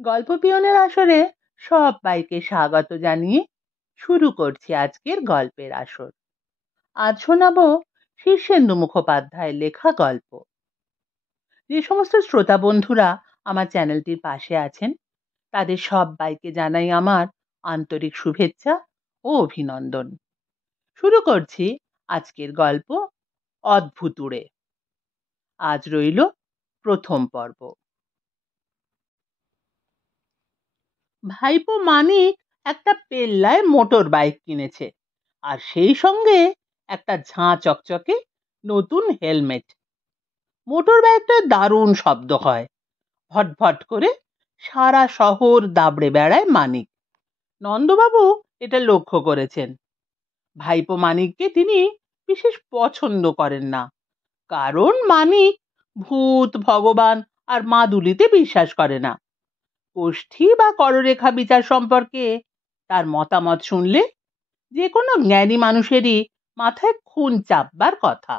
গল্প পিয়নের আসরে সবাইকে স্বাগত জানিয়ে শুরু করছি আজকের গল্পের আসর। আজ শোনাবো শীর্ষেন্দু মুখোপাধ্যায়ের লেখা গল্প। যে সমস্ত শ্রোতা বন্ধুরা আমার চ্যানেলটির পাশে আছেন তাদের সবাইকে জানাই আমার আন্তরিক শুভেচ্ছা ও অভিনন্দন। শুরু করছি আজকের গল্প অদ্ভুতুড়ে। আজ রইল প্রথম পর্ব। ভাইপো মানিক একটা পেল্লায় মোটর বাইক কিনেছে, আর সেই সঙ্গে একটা ঝাঁ চকচকে নতুন হেলমেট। মোটর বাইকটা দারুণ শব্দ হয়, ভটভট করে সারা শহর দাবড়ে বেড়ায় মানিক। নন্দবাবু এটা লক্ষ্য করেছেন। ভাইপো মানিককে তিনি বিশেষ পছন্দ করেন না, কারণ মানিক ভূত, ভগবান আর মা দুলিতে বিশ্বাস করে না। কোষ্ঠী বা কররেখা বিচার সম্পর্কে তার মতামত শুনলে যে কোনো জ্ঞানী মানুষেরই মাথায় খুন চাপবার কথা।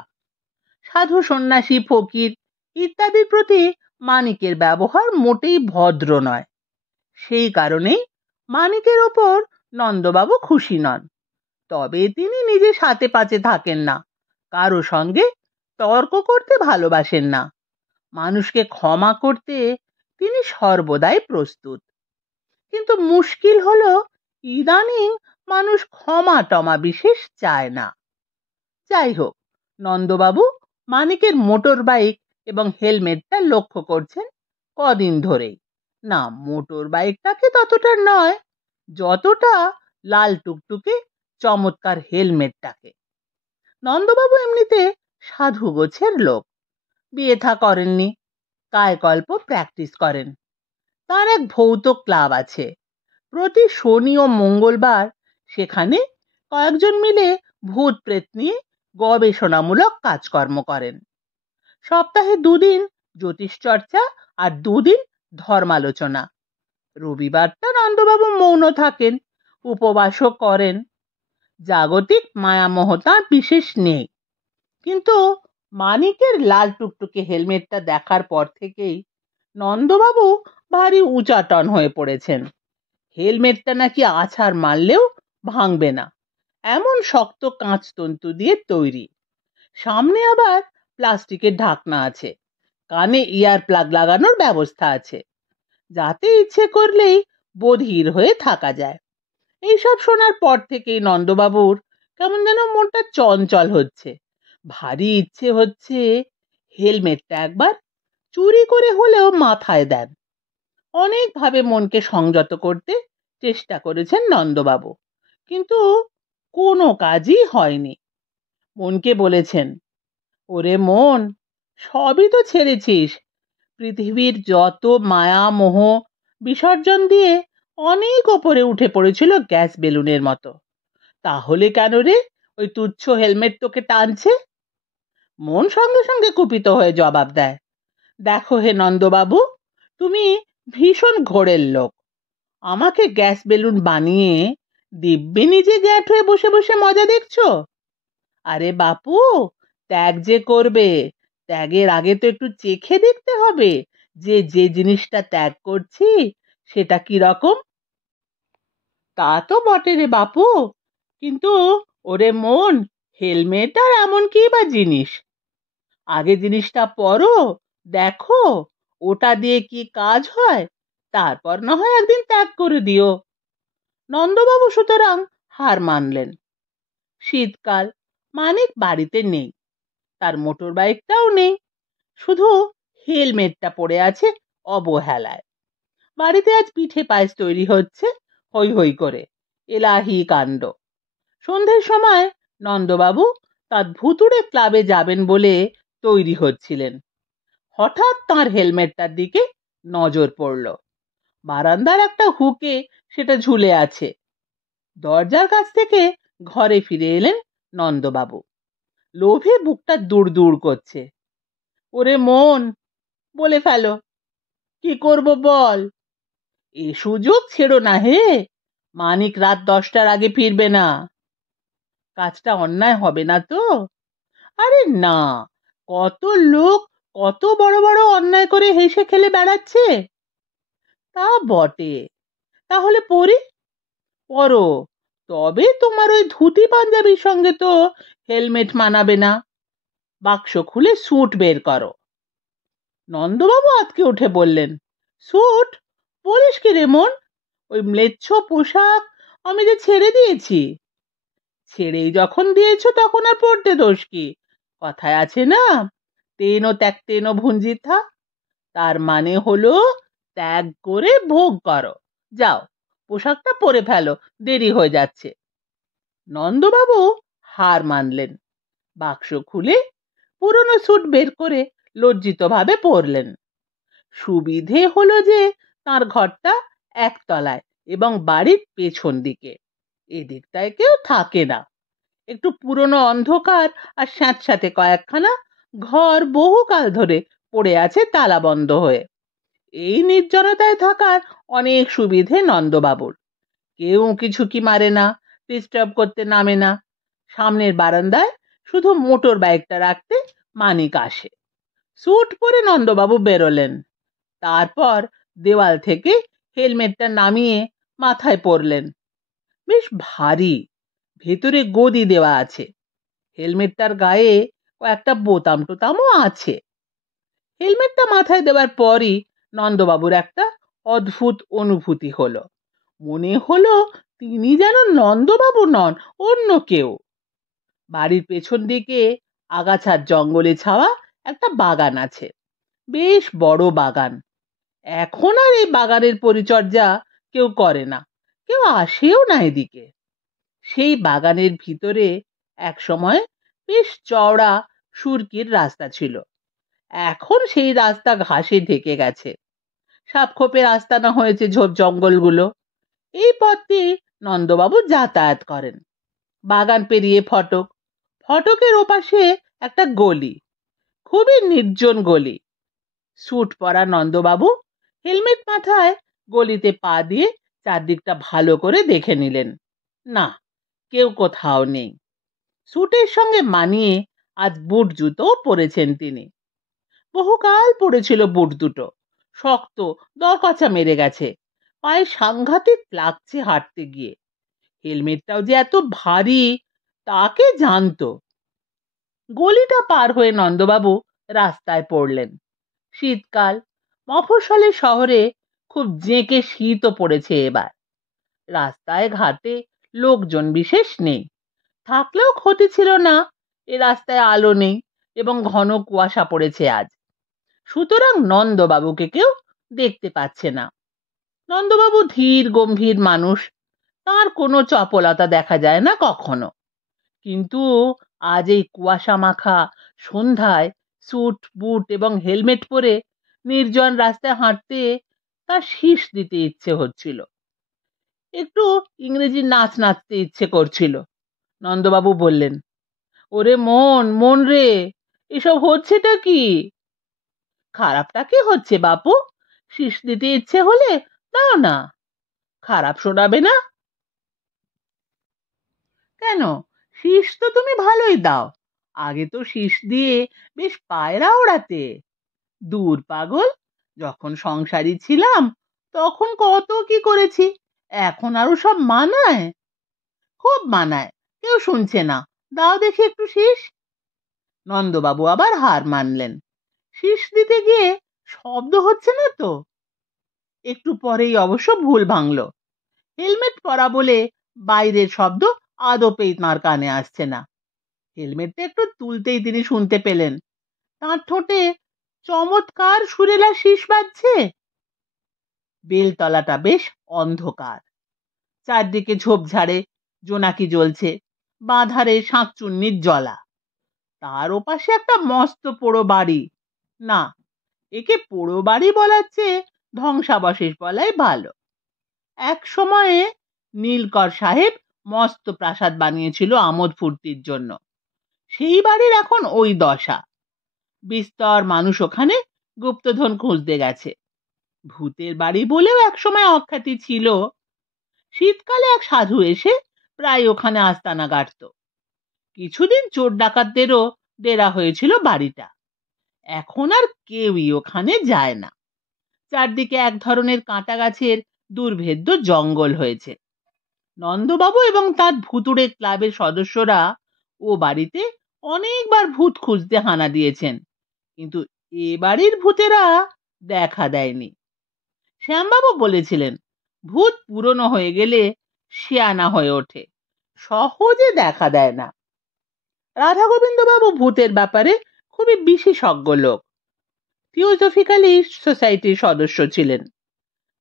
সাধু, সন্ন্যাসী, ফকির ইত্যাদির প্রতি মানিকের ব্যবহার মোটেই ভদ্র নয়। সেই কারণেই মানিকের ওপর নন্দবাবু খুশি নন। তবে তিনি নিজে সাথে পাচে থাকেন না, কারো সঙ্গে তর্ক করতে ভালোবাসেন না। মানুষকে ক্ষমা করতে তিনি সর্বদাই প্রস্তুত। কিন্তু মুশকিল হলো ইদানিং মানুষ ক্ষমা টমা বিশেষ চায় না। যাই হোক, নন্দবাবু মানিকের মোটর বাইক এবং হেলমেটটা লক্ষ্য করছেন কদিন ধরেই। না, মোটর বাইকটাকে ততটা নয় যতটা লাল টুকটুকে চমৎকার হেলমেটটাকে। নন্দবাবু এমনিতে সাধু গোছের লোক, বিয়ে থা করেননি, কায়কল্প প্র্যাকটিস করেন। তার এক ভৌত ক্লাব আছে। প্রতি শনি ও মঙ্গলবার সেখানে কয়েকজন মিলে ভূত প্রেত নিয়ে গবেষণামূলক কাজকর্ম করেন। সপ্তাহে 2 দিন জ্যোতিষ চর্চা আর 2 দিন ধর্মালোচনা। রবিবারটা নন্দবাবু মৌন থাকেন, উপবাসও করেন। জাগতিক মায়ামোহ তাঁর বিশেষ নেই। কিন্তু মানিকের লাল টুকটুকে হেলমেটটা দেখার পর থেকেই নন্দবাবু ভারী উচাটন হয়ে পড়েছেন। হেলমেটটা নাকি আছাড় মারলেও ভাঙবে না, এমন শক্ত কাঁচ তন্তু দিয়ে তৈরি। সামনে আবার প্লাস্টিকের ঢাকনা আছে, কানে ইয়ার প্লাগ লাগানোর ব্যবস্থা আছে, যাতে ইচ্ছে করলেই বধির হয়ে থাকা যায়। এইসব শোনার পর থেকেই নন্দবাবুর কেমন যেন মনটা চঞ্চল হচ্ছে। ভারী ইচ্ছে হচ্ছে হেলমেটটা একবার চুরি করে হলেও মাথায় দেন। অনেকভাবে মনকে সংযত করতে চেষ্টা করেছেন নন্দবাবু, কিন্তু কোনো কাজই হয়নি। মনকে বলেছেন, ওরে মন, সবই তো ছেড়েছিস। পৃথিবীর যত মায়া মোহ বিসর্জন দিয়ে অনেক ওপরে উঠে পড়েছিল গ্যাস বেলুনের মতো। তাহলে কেন রে ওই তুচ্ছ হেলমেট তোকে টানছে? মন সঙ্গে সঙ্গে কুপিত হয়ে জবাব দেয়, দেখো হে নন্দবাবু, তুমি ভীষণ ঘোরের লোক। আমাকে গ্যাস বেলুন বানিয়ে দিব্যি নিজে গ্যাট হয়ে বসে বসে মজা দেখছো? আরে বাপু, ত্যাগ যে করবে, ত্যাগের আগে তো একটু চেখে দেখতে হবে যে যে জিনিসটা ত্যাগ করছি সেটা কি রকম। তা তো বটে রে বাপু, কিন্তু ওরে মন, হেলমেট আর এমন কি বা জিনিস? আগে জিনিসটা পরো, দেখো ওটা দিয়ে কি কাজ হয়, তারপর না হয় একদিন ত্যাগ করে দিও। নন্দবাবু সুতরাং হার মানলেন। শীতকাল, মানিক বাড়িতে নেই, তার মোটর বাইকটাও নেই, শুধু হেলমেটটা পড়ে আছে অবহেলায়। বাড়িতে আজ পিঠে পায়েস তৈরি হচ্ছে হই হই করে, এলাহি কাণ্ড। সন্ধ্যের সময় নন্দবাবু তার ভুতুড়ে ক্লাবে যাবেন বলে তৈরি হচ্ছিলেন। হঠাৎ তার হেলমেটটার দিকে নজর পড়ল। বারান্দার একটা হুকে সেটা ঝুলে আছে। দরজার কাছ থেকে ঘরে ফিরে এলেন নন্দবাবু। লোভে বুকটা দূর দূর করছে। ওরে মন, বলে ফেলো, কি করব বল? এ সুযোগ ছেড়ো না হে, মানিক রাত 10টার আগে ফিরবে না। কাজটা অন্যায় হবে না তো? আরে না, কত লোক কত বড় বড় অন্যায় করে হেসে খেলে বেড়াচ্ছে। তা বটে, তাহলে পরি? পরো, তবে তোমার ওই ধুতি পাঞ্জাবির সঙ্গে তো হেলমেট মানাবে না। বাক্স খুলে স্যুট বের করো। নন্দবাবু আঁতকে উঠে বললেন, স্যুট? বলিস কি রে মন? ওই ম্লেচ্ছ পোশাক আমি যে ছেড়ে দিয়েছি। ছেড়েই যখন দিয়েছো তখন আর পড়তে দোষ কি? কথায় আছে না, তেনো ত্যাক্তেনো ভুঞ্জিথা, তার মানে হলো ত্যাগ করে ভোগ করো। যাও, পোশাকটা পরে ফেলো, দেরি হয়ে যাচ্ছে। নন্দবাবু হার মানলেন। বাক্স খুলে পুরনো স্যুট বের করে লজ্জিতভাবে পরলেন। সুবিধে হলো যে তার ঘরটা একতলায় এবং বাড়ির পেছন দিকে, এদিকটায় কেউ থাকে না। একটু পুরনো অন্ধকার আর স্যাঁতস্যাঁতে কয়েকখানা ঘর বহুকাল ধরে পড়ে আছে তালা বন্ধ হয়ে। এই নির্জনতায় থাকার অনেক সুবিধে নন্দবাবুর। কেউ কিছু কি মারে না, ডিস্টার্ব করতে নামে না। সামনের বারান্দায় শুধু মোটর বাইকটা রাখতে মানিক আসে। স্যুট পরে নন্দবাবু বেরোলেন। তারপর দেওয়াল থেকে হেলমেটটা নামিয়ে মাথায় পরলেন। বেশ ভারী, ভেতরে গদি দেওয়া আছে। হেলমেটটার গায়ে কয়েকটা বোতাম টোতামও আছে। হেলমেটটা মাথায় দেওয়ার পরই নন্দবাবুর একটা অদ্ভুত অনুভূতি হলো। মনে হলো তিনি যেন নন্দবাবু নন, অন্য কেউ। বাড়ির পেছন দিকে আগাছার জঙ্গলে ছাওয়া একটা বাগান আছে, বেশ বড় বাগান। এখন আর এই বাগানের পরিচর্যা কেউ করে না, কেউ আসেও না এদিকে। সেই বাগানের ভিতরে এক সময় বেশ চওড়া সুরকির রাস্তা ছিল। এখন সেই রাস্তা ঘাসে ঢেকে গেছে, সাপখোপে আস্তানা হয়েছে ঝোপ জঙ্গলগুলো। এই পথ দিয়ে নন্দবাবু যাতায়াত করেন। বাগান পেরিয়ে ফটক, ফটকের ওপাশে একটা গলি, খুবই নির্জন গলি। স্যুট পরা নন্দবাবু হেলমেট মাথায় গলিতে পা দিয়ে চারদিকটা ভালো করে দেখে নিলেন। না, কেউ কোথাও নেই। স্যুটের সঙ্গে মানিয়ে আজ বুট জুতোও পরেছেন তিনি। বহুকাল পড়েছিল বুট দুটো, শক্ত, দরকচা মেরে গেছে, পায়ে সাংঘাতিক লাগছে হাঁটতে গিয়ে। হেলমেটটাও যে এত ভারী তাকে জানতো। গলিটা পার হয়ে নন্দবাবু রাস্তায় পড়লেন। শীতকাল, মফস্বলের শহরে খুব জেঁকে শীতও পড়েছে এবার। রাস্তায় ঘাটে লোকজন বিশেষ নেই, থাকলেও ক্ষতি ছিল না। এ রাস্তায় আলো নেই এবং ঘন কুয়াশা পড়েছে আজ, সুতরাং নন্দবাবুকে কেউ দেখতে পাচ্ছে না। নন্দবাবু ধীর গম্ভীর মানুষ, তার কোনো চপলতা দেখা যায় না কখনো। কিন্তু আজ এই কুয়াশা মাখা সন্ধ্যায় স্যুট বুট এবং হেলমেট পরে নির্জন রাস্তায় হাঁটতে তার শীষ দিতে ইচ্ছে হচ্ছিল। একটু ইংরেজি নাচ নাচতে ইচ্ছে করছিল। নন্দবাবু বললেন, ওরে মন, মন রে, এসব হচ্ছেটা কি? খারাপটা কি হচ্ছে বাপু? শীষ দিতে ইচ্ছে হলে দাও না, খারাপ শোনাবে না। কেন, শীষ তো তুমি ভালোই দাও, আগে তো শীষ দিয়ে বেশ পায়রা ওড়াতে। দূর পাগল, যখন সংসারী ছিলাম তখন কত কি করেছি, এখন আরো সব মানায়? খুব মানায়, কেউ শুনছে না, দাও দেখি একটু শীষ। নন্দবাবু আবার হার মানলেন। শীষ দিতে গিয়ে শব্দ হচ্ছে না তো। একটু পরেই অবশ্য ভুল ভাঙলো। হেলমেট পরা বলে বাইরের শব্দ আদপেই তাঁর কানে আসছে না। হেলমেটটা একটু তুলতেই তিনি শুনতে পেলেন তাঁর ঠোঁটে চমৎকার সুরেলা শীষ বাজছে। বেলতলাটা বেশ অন্ধকার, চারদিকে ঝোপঝাড়ে জোনাকি জ্বলছে, বাঁধারে শাঁকচুন্নির জলা। তার ওপাশে একটা মস্ত পোড়ো বাড়ি। না, একে পোড়ো বাড়ি বলার চেয়ে ধ্বংসাবশেষ বলাই ভালো। এক সময়ে নীলকর সাহেব মস্ত প্রাসাদ বানিয়েছিল আমোদ ফুর্তির জন্য। সেই বাড়ির এখন ওই দশা। বিস্তর মানুষ ওখানে গুপ্তধন খুঁজতে গেছে। ভূতের বাড়ি বলেও একসময় অখ্যাতি ছিল। শীতকালে এক সাধু এসে প্রায় ওখানে আস্তানা গাড়ত। কিছুদিন চোর ডাকাতদেরও ডেরা হয়েছিল বাড়িটা। এখন আর কেউই ওখানে যায় না। চারদিকে এক ধরনের কাঁটা গাছের দুর্ভেদ্য জঙ্গল হয়েছে। নন্দবাবু এবং তার ভুতুড়ে ক্লাবের সদস্যরা ও বাড়িতে অনেকবার ভূত খুঁজতে হানা দিয়েছেন, কিন্তু এ বাড়ির ভূতেরা দেখা দেয়নি। শ্যামবাবু বলেছিলেন, ভূত পুরনো হয়ে গেলে শিয়ানা হয়ে ওঠে, সহজে দেখা দেয় না। রাধা গোবিন্দবাবু ভূতের ব্যাপারে খুবই বিশেষজ্ঞ লোক, থিওসফিক্যালি সোসাইটির সদস্য ছিলেন,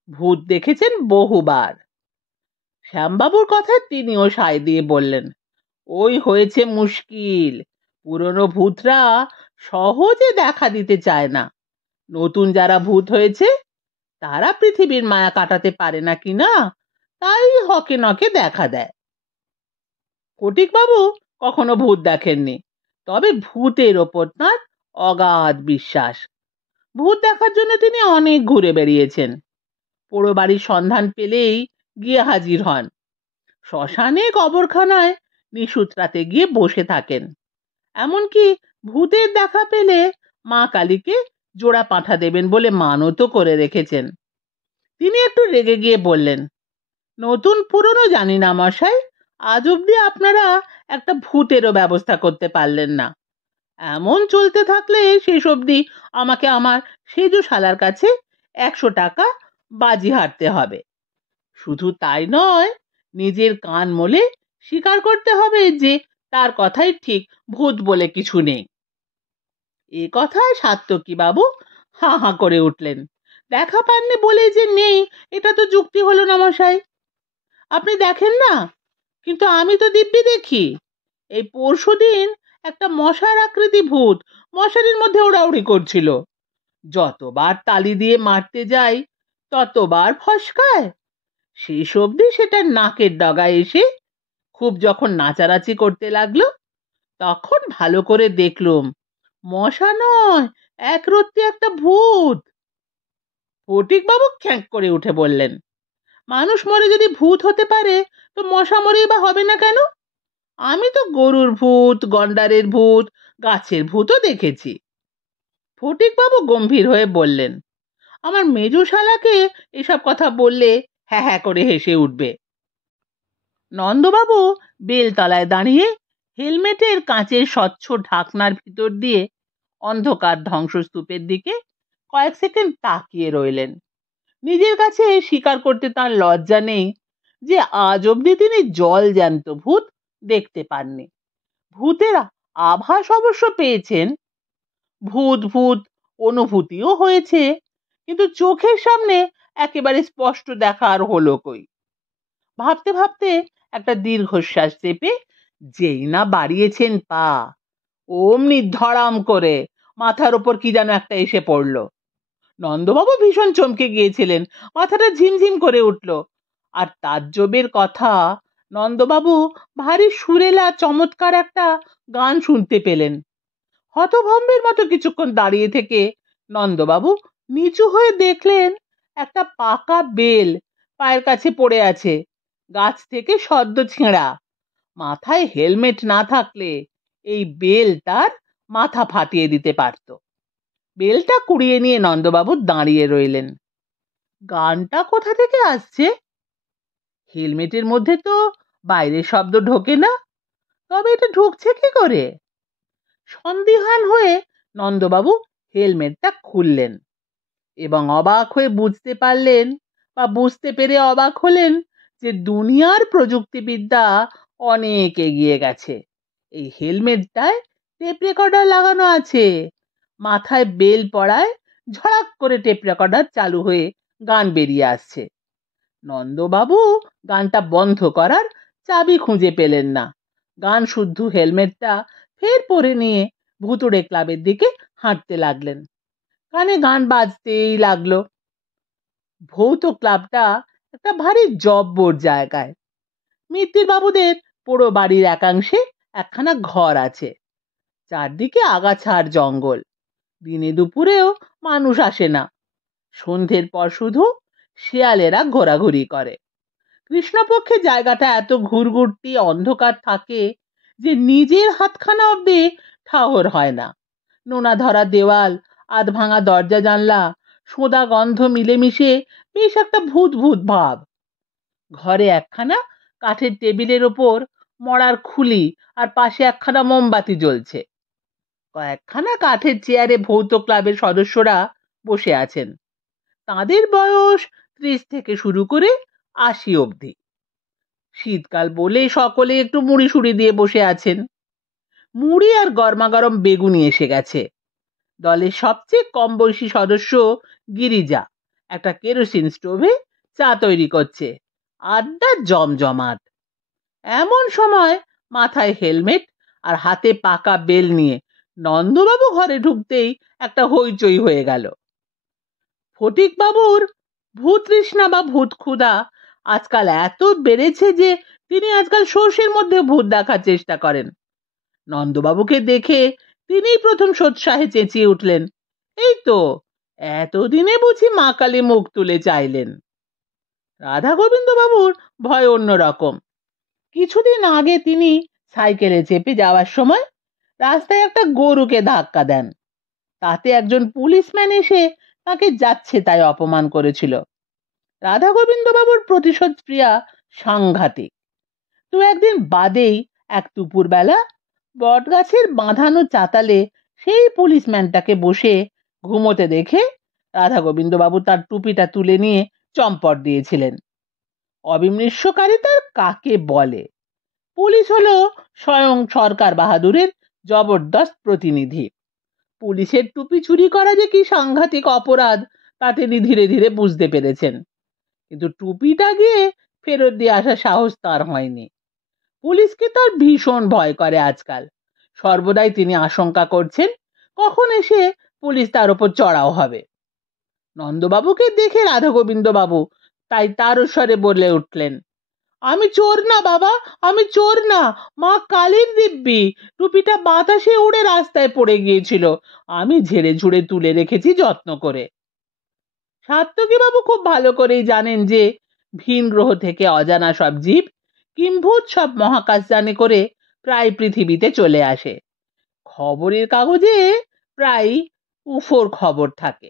ভূত দেখেছেন বহুবার। শ্যামবাবুর কথায় তিনিও সায় দিয়ে বললেন, ওই হয়েছে মুশকিল, পুরনো ভূতরা সহজে দেখা দিতে চায় না। নতুন যারা ভূত হয়েছে তারা পৃথিবীর মায়া কাটাতে পারে না কিনা তাই হকে নকে দেখা দেয়। ফটিকবাবু কখনো ভূত দেখেননি, তবে ভূতের ওপর তাঁর অগাধ বিশ্বাস। ভূত দেখার জন্য তিনি অনেক ঘুরে বেরিয়েছেন। পোড়ো বাড়ির সন্ধান পেলেই গিয়ে হাজির হন। শ্মশানে কবরখানায় নিশুতরাতে গিয়ে বসে থাকেন। এমনকি ভূতের দেখা পেলে মা কালীকে জোড়া পাঁঠা দেবেন বলে মানতও করে রেখেছেন। তিনি একটু রেগে গিয়ে বললেন, নতুন পুরনো জানি না মশাই, আজ অব্দি আপনারা একটা ভূতেরও ব্যবস্থা করতে পারলেন না। এমন চলতে থাকলে শেষ অব্দি আমাকে আমার সেজু শালার কাছে 100 টাকা বাজি হারতে হবে। শুধু তাই নয়, নিজের কান মলে স্বীকার করতে হবে যে তার কথাই ঠিক, ভূত বলে কিছু নেই। এ কথায় সাত্তকী বাবু হা হা করে উঠলেন। দেখা পাননি বলে যে নেই, এটা তো যুক্তি হলো না মশাই। আপনি দেখেন না, কিন্তু আমি তো দিব্যি দেখি। এই পরশুদিন একটা মশার আকৃতি ভূত মশারির মধ্যে ওড়াউড়ি করছিল। যতবার তালি দিয়ে মারতে যাই ততবার ফসকায়। শেষ অবধি সেটা নাকের ডগায় এসে খুব যখন নাচারাচি করতে লাগলো, তখন ভালো করে দেখলুম মশা নয়, একরত্তি একটা ভূত। ফটিকবাবু খ্যাঁক করে উঠে বললেন, মানুষ মরে যদি ভূত হতে পারে তো মশা মরেই বা হবে না কেন? আমি তো গরুর ভূত, গন্ডারের ভূত, গাছের ভূতও দেখেছি। ফটিকবাবু গম্ভীর হয়ে বললেন, আমার মেজো শালাকে এসব কথা বললে হ্যাঁ হ্যাঁ করে হেসে উঠবে। নন্দবাবু বেলতলায় দাঁড়িয়ে হেলমেটের কাঁচের স্বচ্ছ ঢাকনার ভিতর দিয়ে অন্ধকার ধ্বংসস্তূপের দিকে কয়েক সেকেন্ড তাকিয়ে রইলেন। নিজের কাছে স্বীকার করতে তার লজ্জা নেই যে আজ অব্দি তিনি জল জ্যান্ত ভূত দেখতে পাননি। ভূতের আভাস অবশ্য পেয়েছেন, ভূত ভূত অনুভূতিও হয়েছে, কিন্তু চোখের সামনে একেবারে স্পষ্ট দেখা আর হলো কই। ভাবতে ভাবতে একটা দীর্ঘশ্বাস চেপে যেই না বাড়িয়েছেন পা, অমনি ধড়াম করে মাথার ওপর কি যেন একটা এসে পড়ল। নন্দবাবু ভীষণ চমকে গিয়েছিলেন, মাথাটা ঝিমঝিম করে উঠল। আর তাজ্জবের কথা, নন্দবাবু ভারী সুরেলা চমৎকার একটা গান শুনতে পেলেন। হতভম্বের মতো কিছুক্ষণ দাঁড়িয়ে থেকে নন্দবাবু নিচু হয়ে দেখলেন একটা পাকা বেল পায়ের কাছে পড়ে আছে, গাছ থেকে সদ্য ছেঁড়া। মাথায় হেলমেট না থাকলে এই বেল তার মাথা ফাটিয়ে দিতে পারত। বেলটা কুড়িয়ে নিয়ে নন্দবাবু দাঁড়িয়ে রইলেন। গানটা কোথা থেকে আসছে? হেলমেটের মধ্যে তো বাইরের শব্দ ঢোকে না, তবে এটা ঢুকছে কি করে? সন্দিহান হয়ে নন্দবাবু হেলমেটটা খুললেন এবং অবাক হয়ে বুঝতে পারলেন, বা বুঝতে পেরে অবাক হলেন, যে দুনিয়ার প্রযুক্তিবিদ্যা অনেক এগিয়ে গেছে। এই হেলমেটটায় টেপ রেকর্ডার লাগানো আছে। মাথায় বেল পড়ায় ঝড়াক করে টেপ রেকর্ডার চালু হয়ে গান বেরিয়ে আসছে। নন্দবাবু গানটা বন্ধ করার চাবি খুঁজে পেলেন না। গান শুদ্ধ হেলমেটটা ফের পরে নিয়ে ভুতুড়ে ক্লাবের দিকে হাঁটতে লাগলেন। কানে গান বাজতেই লাগলো। ভৌত ক্লাবটা একটা ভারী জব্বর জায়গায়। মিত্তির বাবুদের পুরো বাড়ির একাংশে একখানা ঘর আছে। চারদিকে আগাছা আর জঙ্গল। দিনে দুপুরেও মানুষ আসে না। সন্ধ্যের পর শুধু শিয়ালেরা ঘোরাঘুরি করে। কৃষ্ণপক্ষে জায়গাটা এত ঘুরঘুরতি অন্ধকার থাকে যে নিজের হাতখানা অব্দি ঠাহর হয় না। নোনা ধরা দেওয়াল, আধ ভাঙা দরজা জানলা, সোঁদা গন্ধ মিলেমিশে বেশ একটা ভূত ভূত ভাব। ঘরে একখানা কাঠের টেবিলের ওপর মরার খুলি আর পাশে একখানা মোমবাতি জ্বলছে। কয়েকখানা কাঠের চেয়ারে ভৌত ক্লাবের সদস্যরা বসে আছেন। তাদের বয়স 30 থেকে শুরু করে 80 অবধি। শীতকাল বলে সকলে একটু মুড়ি সুড়ি দিয়ে বসে আছেন। মুড়ি আর গরমাগরম বেগুনি এসে গেছে। দলের সবচেয়ে কম বয়সী সদস্য গিরিজা একটা কেরোসিন স্টোভে চা তৈরি করছে। আড্ডা জমজমাট। এমন সময় মাথায় হেলমেট আর হাতে পাকা বেল নিয়ে নন্দবাবু ঘরে ঢুকতেই একটা হইচই হয়ে গেল। ফটিক বাবুর ভূত তৃষ্ণা বা ভূত ক্ষুধা আজকাল এত বেড়েছে যে তিনি আজকাল সর্ষের মধ্যে ভূত দেখার চেষ্টা করেন। নন্দবাবুকে দেখে তিনিই প্রথম সোৎসাহে চেঁচিয়ে উঠলেন, এই তো এতদিনে বুঝি মা কালী মুখ তুলে চাইলেন। রাধা গোবিন্দ বাবুর ভয় অন্যরকম। কিছুদিন আগে তিনি সাইকেলে চেপে যাওয়ার সময় রাস্তায় একটা গরুকে ধাক্কা দেন। তাতে একজন পুলিশম্যান এসে তাকে যাচ্ছে তাই অপমান করেছিল। রাধা গোবিন্দ বাবুর প্রতিশোধ প্রিয়া সাংঘাতিক। তো একদিন বাদেই এক দুপুর বেলা বট গাছের বাঁধানো চাতালে সেই পুলিশম্যানটাকে বসে ঘুমোতে দেখে রাধা গোবিন্দ বাবু তার টুপিটা তুলে নিয়ে চম্পট দিয়েছিলেন। অবিমৃষ্যকারিতার কাকে বলে? পুলিশ হলো স্বয়ং সরকার বাহাদুরের জবরদস্ত প্রতিনিধি। পুলিশের টুপি চুরি করা যে কি সাংঘাতিক অপরাধ তা তিনি ধীরে ধীরে বুঝতে পেরেছেন। কিন্তু টুপিটা গিয়ে ফেরত দিয়ে আসার সাহস তার হয়নি। পুলিশকে তার ভীষণ ভয় করে আজকাল। সর্বদাই তিনি আশঙ্কা করছেন কখন এসে পুলিশ তার উপর চড়াও হবে। নন্দবাবুকে দেখে রাধা গোবিন্দ বাবু তাই তারস্বরে বলে উঠলেন, আমি চোর না বাবা, আমি চোর না, মা কালীর দিব্যি। টুপিটা বাতাসে উড়ে রাস্তায় পড়ে গিয়েছিল, আমি ঝেড়ে ঝুড়ে তুলে রেখেছি যত্ন করে। সাত্তকী বাবু খুব ভালো করেই জানেন যে ভিন গ্রহ থেকে অজানা সব জীব কিম্ভূত সব মহাকাশযানে করে প্রায় পৃথিবীতে চলে আসে। খবরের কাগজে প্রায় উফোর খবর থাকে।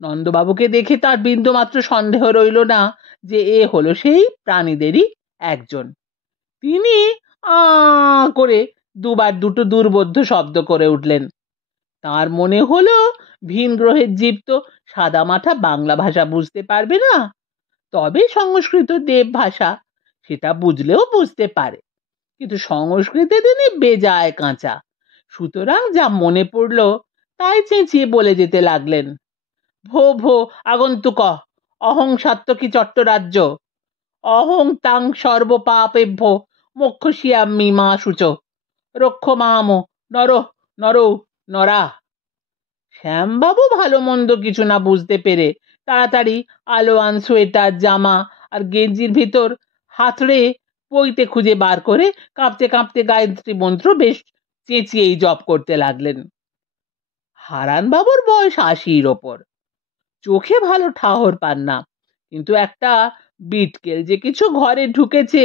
নন্দবাবুকে দেখে তার বিন্দুমাত্র সন্দেহ রইল না যে এ হলো সেই প্রাণীদেরই একজন। তিনি আ করে দুবার দুটো দুর্বোধ্য শব্দ করে উঠলেন। তার মনে হলো ভিন গ্রহের জীব তো সাদামাঠা বাংলা ভাষা বুঝতে পারবে না, তবে সংস্কৃত দেব ভাষা সেটা বুঝলেও বুঝতে পারে, কিন্তু সংস্কৃতে তিনি বেজায় কাঁচা। সুতরাং যা মনে পড়ল তাই চেঁচিয়ে বলে যেতে লাগলেন, ভো ভো আগন্তুক অহং সাত্তকী চট্টরাজ্য অহং তাং সর্বপাপেভ্য মোক্ষসিয়ামি মা শুচ রক্ষ মাম নর নর নরা। শ্যামবাবু ভালো মন্দ কিছু না বুঝতে পেরে তাড়াতাড়ি আলোয়ান সোয়েটার জামা আর গেঞ্জির ভিতর হাতড়ে পইতে খুঁজে বার করে কাঁপতে কাঁপতে গায়ত্রী মন্ত্র বেশ চেঁচিয়েই জপ করতে লাগলেন। হারান বাবুর বয়স 80-র ওপর। চোখে ভালো ঠাহর পান না, কিন্তু একটা বিটকেল যে কিছু ঘরে ঢুকেছে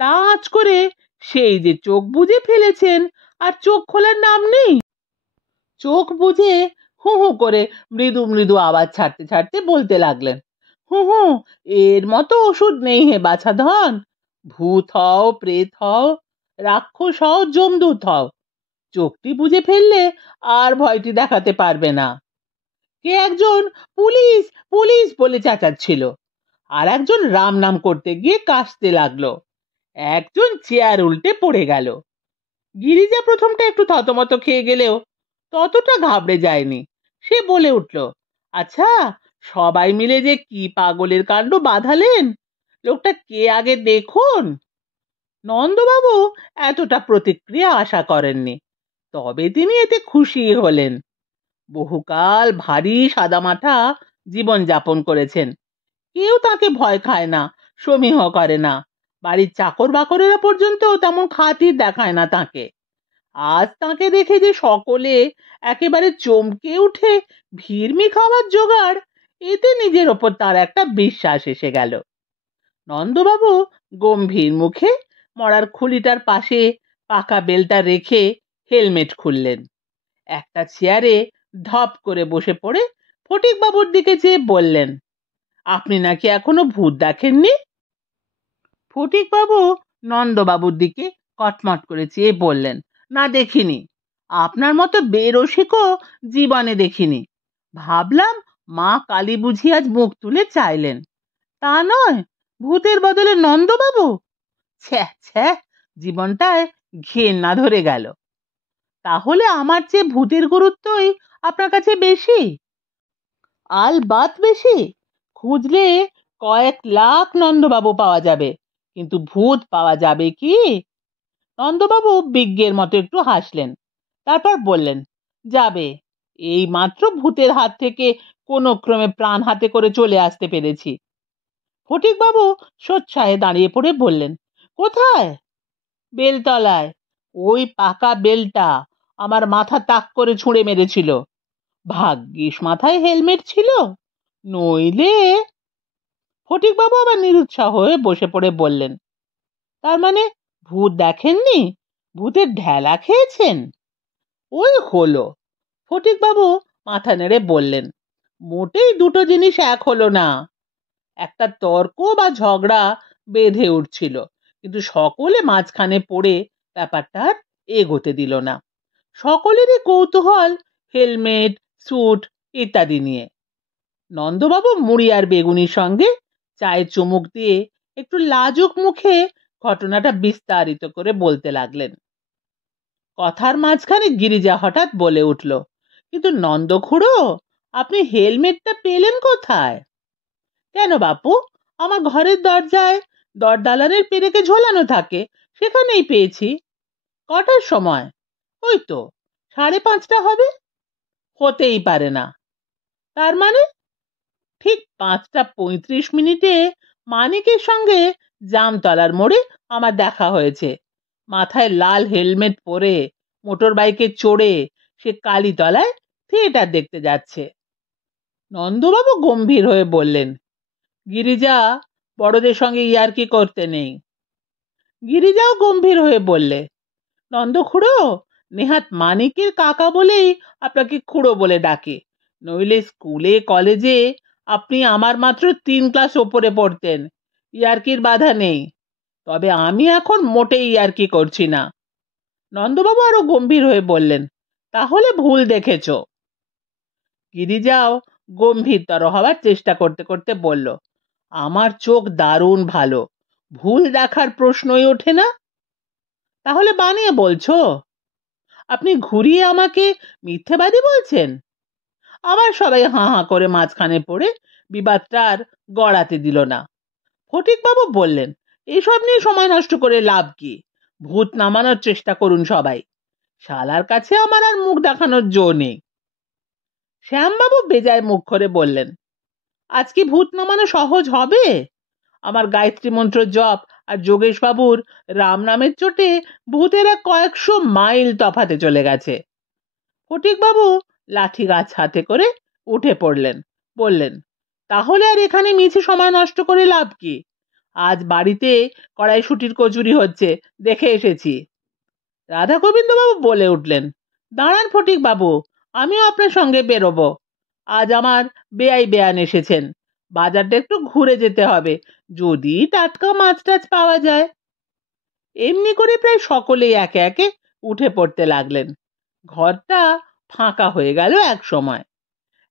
তা আঁচ করে সেই যে চোখ বুজে ফেলেছেন আর চোখ খোলার নাম নেই। চোখ বুজে হু হু করে মৃদু মৃদু আওয়াজ ছাড়তে ছাড়তে বলতে লাগলেন, হু হু, এর মতো ওষুধ নেই হে বাছাধন। ভূত হও, প্রেত হও, রাক্ষস হও, যমদূত হও, চোখটি বুজে ফেললে আর ভয়টি দেখাতে পারবে না। কে একজন পুলিশ পুলিশ বলে চেঁচাচ্ছিল, আর একজন রাম নাম করতে গিয়ে কাশতে লাগলো। একজন চেয়ার উল্টে পড়ে গেল। গিরিজা প্রথমটা একটু থতমত খেয়ে গেলেও ততটা ঘাবড়ে যায়নি। সে বলে উঠল, আচ্ছা সবাই মিলে যে কি পাগলের কাণ্ড বাঁধালেন, লোকটা কে আগে দেখুন। নন্দবাবু এতটা প্রতিক্রিয়া আশা করেননি, তবে তিনি এতে খুশি হলেন। বহুকাল ভারী সাদামাঠা জীবন যাপন করেছেন, কেউ তাকে ভয় খায় না, সমীহ করে না, বাড়ির চাকর বাকরেরা পর্যন্ত তেমন খাতির দেখায় না তাকে। আজ তাকে দেখে যে সকলে একেবারে চমকে উঠে ভিড়মি খাওয়ার জোগাড়, এতে নিজের ওপর তার একটা বিশ্বাস এসে গেল। নন্দবাবু গম্ভীর মুখে মরার খুলিটার পাশে পাকা বেলটা রেখে হেলমেট খুললেন। একটা চেয়ারে ধপ করে বসে পড়ে ফটিক বাবুর দিকে চেয়ে বললেন, আপনি নাকি এখনো ভূত দেখেননি? ফটিক বাবু নন্দবাবুর দিকে কটমট করে চেয়ে বললেন, না দেখিনি। আপনার মতো বেরসিকও জীবনে দেখিনি। ভাবলাম মা কালী বুঝি আজ মুখ তুলে চাইলেন। তা নয়, ভূতের বদলে নন্দবাবু। ছ্যাঃ ছ্যাঃ, জীবনটায় ঘেন্না ধরে গেল। তাহলে আমার চেয়ে ভূতের গুরুত্বই আপনার কাছে বেশি? আলবাত বেশি। খুঁজলে কয়েক লাখ নন্দবাবু পাওয়া যাবে, কিন্তু ভূত পাওয়া যাবে কি? নন্দবাবু বিজ্ঞের মতো একটু হাসলেন, তারপর বললেন, যাবে। এই মাত্র ভূতের হাত থেকে কোনো ক্রমে প্রাণ হাতে করে চলে আসতে পেরেছি। ফটিকবাবু সোচ্চাহে দাঁড়িয়ে পড়ে বললেন, কোথায়? বেলতলায়। ওই পাকা বেলটা আমার মাথা তাক করে ছুঁড়ে মেরেছিল। ভাগ্যিস মাথায় হেলমেট ছিল, নইলে। ফটিকবাবু আবার নিরুৎসাহ হয়ে বসে পড়ে বললেন, তার মানে ভূত দেখেননি, ভূতের ঢেলা খেয়েছেন? ওই হলো। ফটিকবাবু মাথা নেড়ে বললেন, মোটেই দুটো জিনিস এক হলো না। একটা তর্ক বা ঝগড়া বেঁধে উঠছিল, কিন্তু সকলে মাঝখানে পড়ে ব্যাপারটা আর এগোতে দিল না। সকলেরই কৌতূহল হেলমেট, স্যুট ইত্যাদি নিয়ে। নন্দবাবু মুড়ি আর বেগুনির সঙ্গে চায়ের চুমুক দিয়ে একটু লাজুক মুখে ঘটনাটা বিস্তারিত করে বলতে লাগলেন। কথার মাঝখানে গিরিজা হঠাৎ বলে উঠল, কিন্তু নন্দখুড়ো, আপনি হেলমেটটা পেলেন কোথায়? কেন বাপু, আমার ঘরের দরজায় দরদালানের পেরেকে ঝোলানো থাকে, সেখানেই পেয়েছি। কটার সময়? ওই তো 5:30 হবে। হতেই পারে না। তার মানে? ঠিক 5:35 মানিকের সঙ্গে জামতলার মোড়ে আমার দেখা হয়েছে। মাথায় লাল হেলমেট পরে মোটর বাইকে চড়ে সে কালীতলায় থিয়েটার দেখতে যাচ্ছে। নন্দবাবু গম্ভীর হয়ে বললেন, গিরিজা, বড়দের সঙ্গে ইয়ার্কি করতে নেই। গিরিজাও গম্ভীর হয়ে বললে, নন্দখুড়ো, নেহাত মানিকের কাকা বলেই আপনাকে খুড়ো বলে ডাকে, নইলে স্কুলে কলেজে আপনি আমার মাত্র 3 ক্লাস ওপরে পড়তেন। ইয়ার্কির বাধা নেই। তবে আমি এখন মোটেই ইয়ার্কি করছি না। নন্দবাবু আরো গম্ভীর হয়ে বললেন, তাহলে ভুল দেখেছ। গিরিজাও গম্ভীরতর হওয়ার চেষ্টা করতে করতে বলল, আমার চোখ দারুণ ভালো, ভুল দেখার প্রশ্নই ওঠে না। তাহলে বানিয়ে বলছো? আপনি ঘুরিয়ে আমাকে মিথ্যেবাদী বলছেন? আবার সবাই হাঁ হাঁ করে মাঝখানে পড়ে বিবাদটা আর গড়াতে দিল না। ফটিকবাবু বললেন, এসব নিয়ে সময় নষ্ট করে লাভ কি? ভূত নামানোর চেষ্টা করুন সবাই। শালার কাছে আমার আর মুখ দেখানোর জো নেই। শ্যামবাবু বেজায় মুখ করে বললেন, আজ কি ভূত নামানো সহজ হবে? আমার গায়ত্রী মন্ত্র জপ আর যোগেশ বাবুর রাম নামের চোটে ভূতেরা কয়েকশো মাইল তফাতে চলে গেছে। ফটিকবাবু লাঠি গাছ হাতে করে উঠে পড়লেন, বললেন, তাহলে আর এখানে মিছে সময় নষ্ট করে লাভ কি? আজ বাড়িতে কড়াইশুটির কচুরি হচ্ছে, দেখে এসেছি। রাধা গোবিন্দবাবু বলে উঠলেন, দাঁড়ান ফটিকবাবু, আমিও আপনার সঙ্গে বেরোবো। আজ আমার বেয়াই বেয়ান এসেছেন, বাজারটা একটু ঘুরে যেতে হবে, যদি টাটকা মাছ টাছ পাওয়া যায়। এমনি করে প্রায় সকলেই একে একে উঠে পড়তে লাগলেন। ঘরটা ফাঁকা হয়ে গেল এক সময়।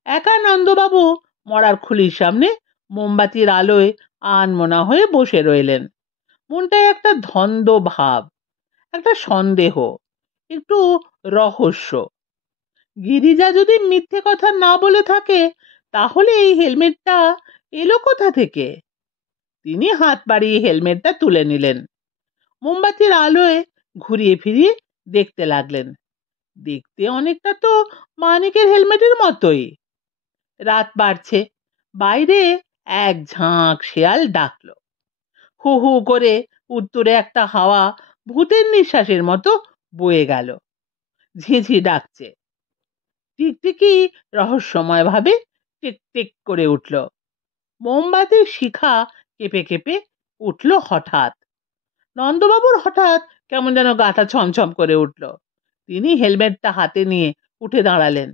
একা নন্দবাবু মরার খুলির সামনে মোমবাতির আলোয় আনমনা হয়ে বসে রইলেন। মনটায় একটা ধন্দ ভাব, একটা সন্দেহ, একটু রহস্য। গিরিজা যদি মিথ্যে কথা না বলে থাকে, তাহলে এই হেলমেটটা এলো কোথা থেকে? তিনি হাত বাড়িয়ে হেলমেটটা তুলে নিলেন, মোমবাতির আলোয় ঘুরিয়ে ফিরিয়ে দেখতে লাগলেন। দেখতে অনেকটা তো মানিকের হেলমেটের মতোই। রাত বাড়ছে, বাইরে এক ঝাঁক শেয়াল ডাকলো। হু হু করে উত্তরে একটা হাওয়া ভূতের নিঃশ্বাসের মতো বয়ে গেল। ঝিঝি ডাকছে। টিকটিকি রহস্যময় ভাবে টিক টিক করে উঠল। মোমবাতির শিখা কেঁপে কেঁপে উঠল হঠাৎ। নন্দবাবুর হঠাৎ কেমন যেন গাটা ছমছম করে উঠল। তিনি হেলমেটটা হাতে নিয়ে উঠে দাঁড়ালেন।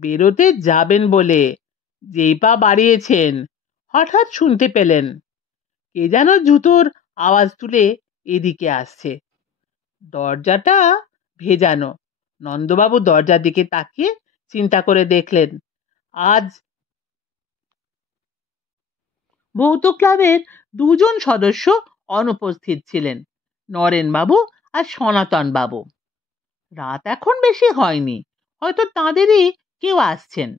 বেরোতে যাবেন বলে যেই পা বাড়িয়েছেন হঠাৎ শুনতে পেলেন কে যেন জুতোর আওয়াজ তুলে এদিকে আসছে। দরজাটা ভেজানো। নন্দবাবু দরজার দিকে তাকিয়ে চিন্তা করে দেখলেন আজ ভৌত ক্লাবের দুজন সদস্য অনুপস্থিত ছিলেন, নরেন বাবু আর সনাতন বাবু। রাত এখন বেশি হয়নি, হয়তো তাঁদেরই কেউ আসছেন।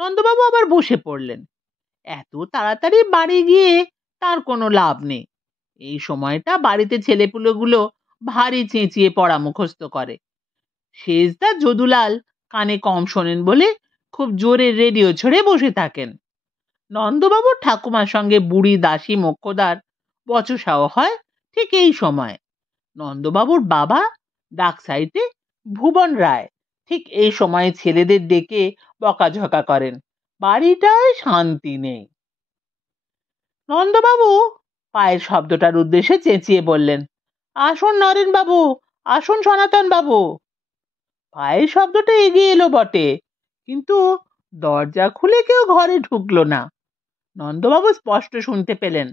নন্দবাবু আবার বসে পড়লেন। এত তাড়াতাড়ি বাড়ি গিয়ে তার কোনো লাভ নেই। এই সময়টা বাড়িতে ছেলেপুলেগুলো ভারী চেঁচিয়ে পড়া মুখস্থ করে। শেষদা যদুলাল কানে কম শোনেন বলে খুব জোরে রেডিও ছড়ে বসে থাকেন। নন্দবাবুর ঠাকুমার সঙ্গে বুড়ি দাসী মোক্ষদার বচসাও হয় ঠিক এই সময়। নন্দবাবুর বাবা ডাক সাইটে ভুবন রায় ঠিক এই সময়ে ছেলেদের ডেকে বকাঝকা করেন। বাড়িটায় শান্তি নেই। নন্দবাবু পায়ের শব্দটার উদ্দেশ্যে চেঁচিয়ে বললেন, আসুন নরেন বাবু, আসুন সনাতন বাবু। পায়ের শব্দটা এগিয়ে এলো বটে, কিন্তু দরজা খুলে কেউ ঘরে ঢুকলো না। নন্দবাবু স্পষ্ট শুনতে পেলেন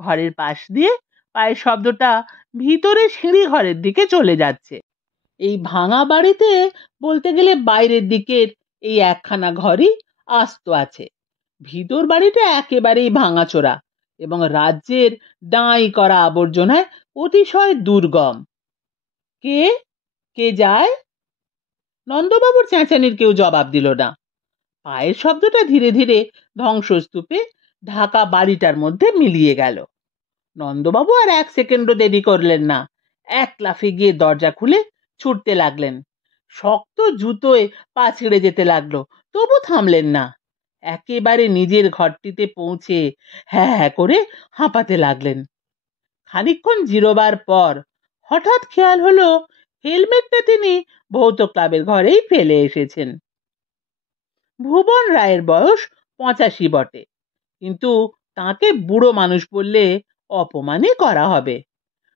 ঘরের পাশ দিয়ে পায়ের শব্দটা ভিতরে সিঁড়ি ঘরের দিকে চলে যাচ্ছে। এই ভাঙা বাড়িতে বলতে গেলে বাইরের দিকের এই একখানা ঘরই আস্ত আছে। ভিতর বাড়িটা একেবারেই ভাঙাচোরা এবং রাজ্যের ডাঁই করা আবর্জনায় অতিশয় দুর্গম। কে কে যায়? নন্দবাবুর চেঁচানির কেউ জবাব দিল না। পায়ের শব্দটা ধীরে ধীরে ধ্বংসস্তূপে ঢাকা বাড়িটার মধ্যে মিলিয়ে গেল। নন্দবাবু আর এক সেকেন্ডও দেরি করলেন না। এক লাফে গিয়ে দরজা খুলে ছুটতে লাগলেন। শক্ত জুতোয় পা ছিঁড়ে যেতে লাগলো, তবু থামলেন না। একেবারে নিজের ঘরটিতে পৌঁছে হ্যাঁ হ্যাঁ করে হাঁপাতে লাগলেন। খানিকক্ষণ জিরোবার পর হঠাৎ খেয়াল হলো হেলমেটটা তিনি ভৌত ক্লাবের ঘরেই ফেলে এসেছেন। ভুবন রায়ের বয়স 85 বটে, কিন্তু তাকে বুড়ো মানুষ বললে অপমানই করা হবে।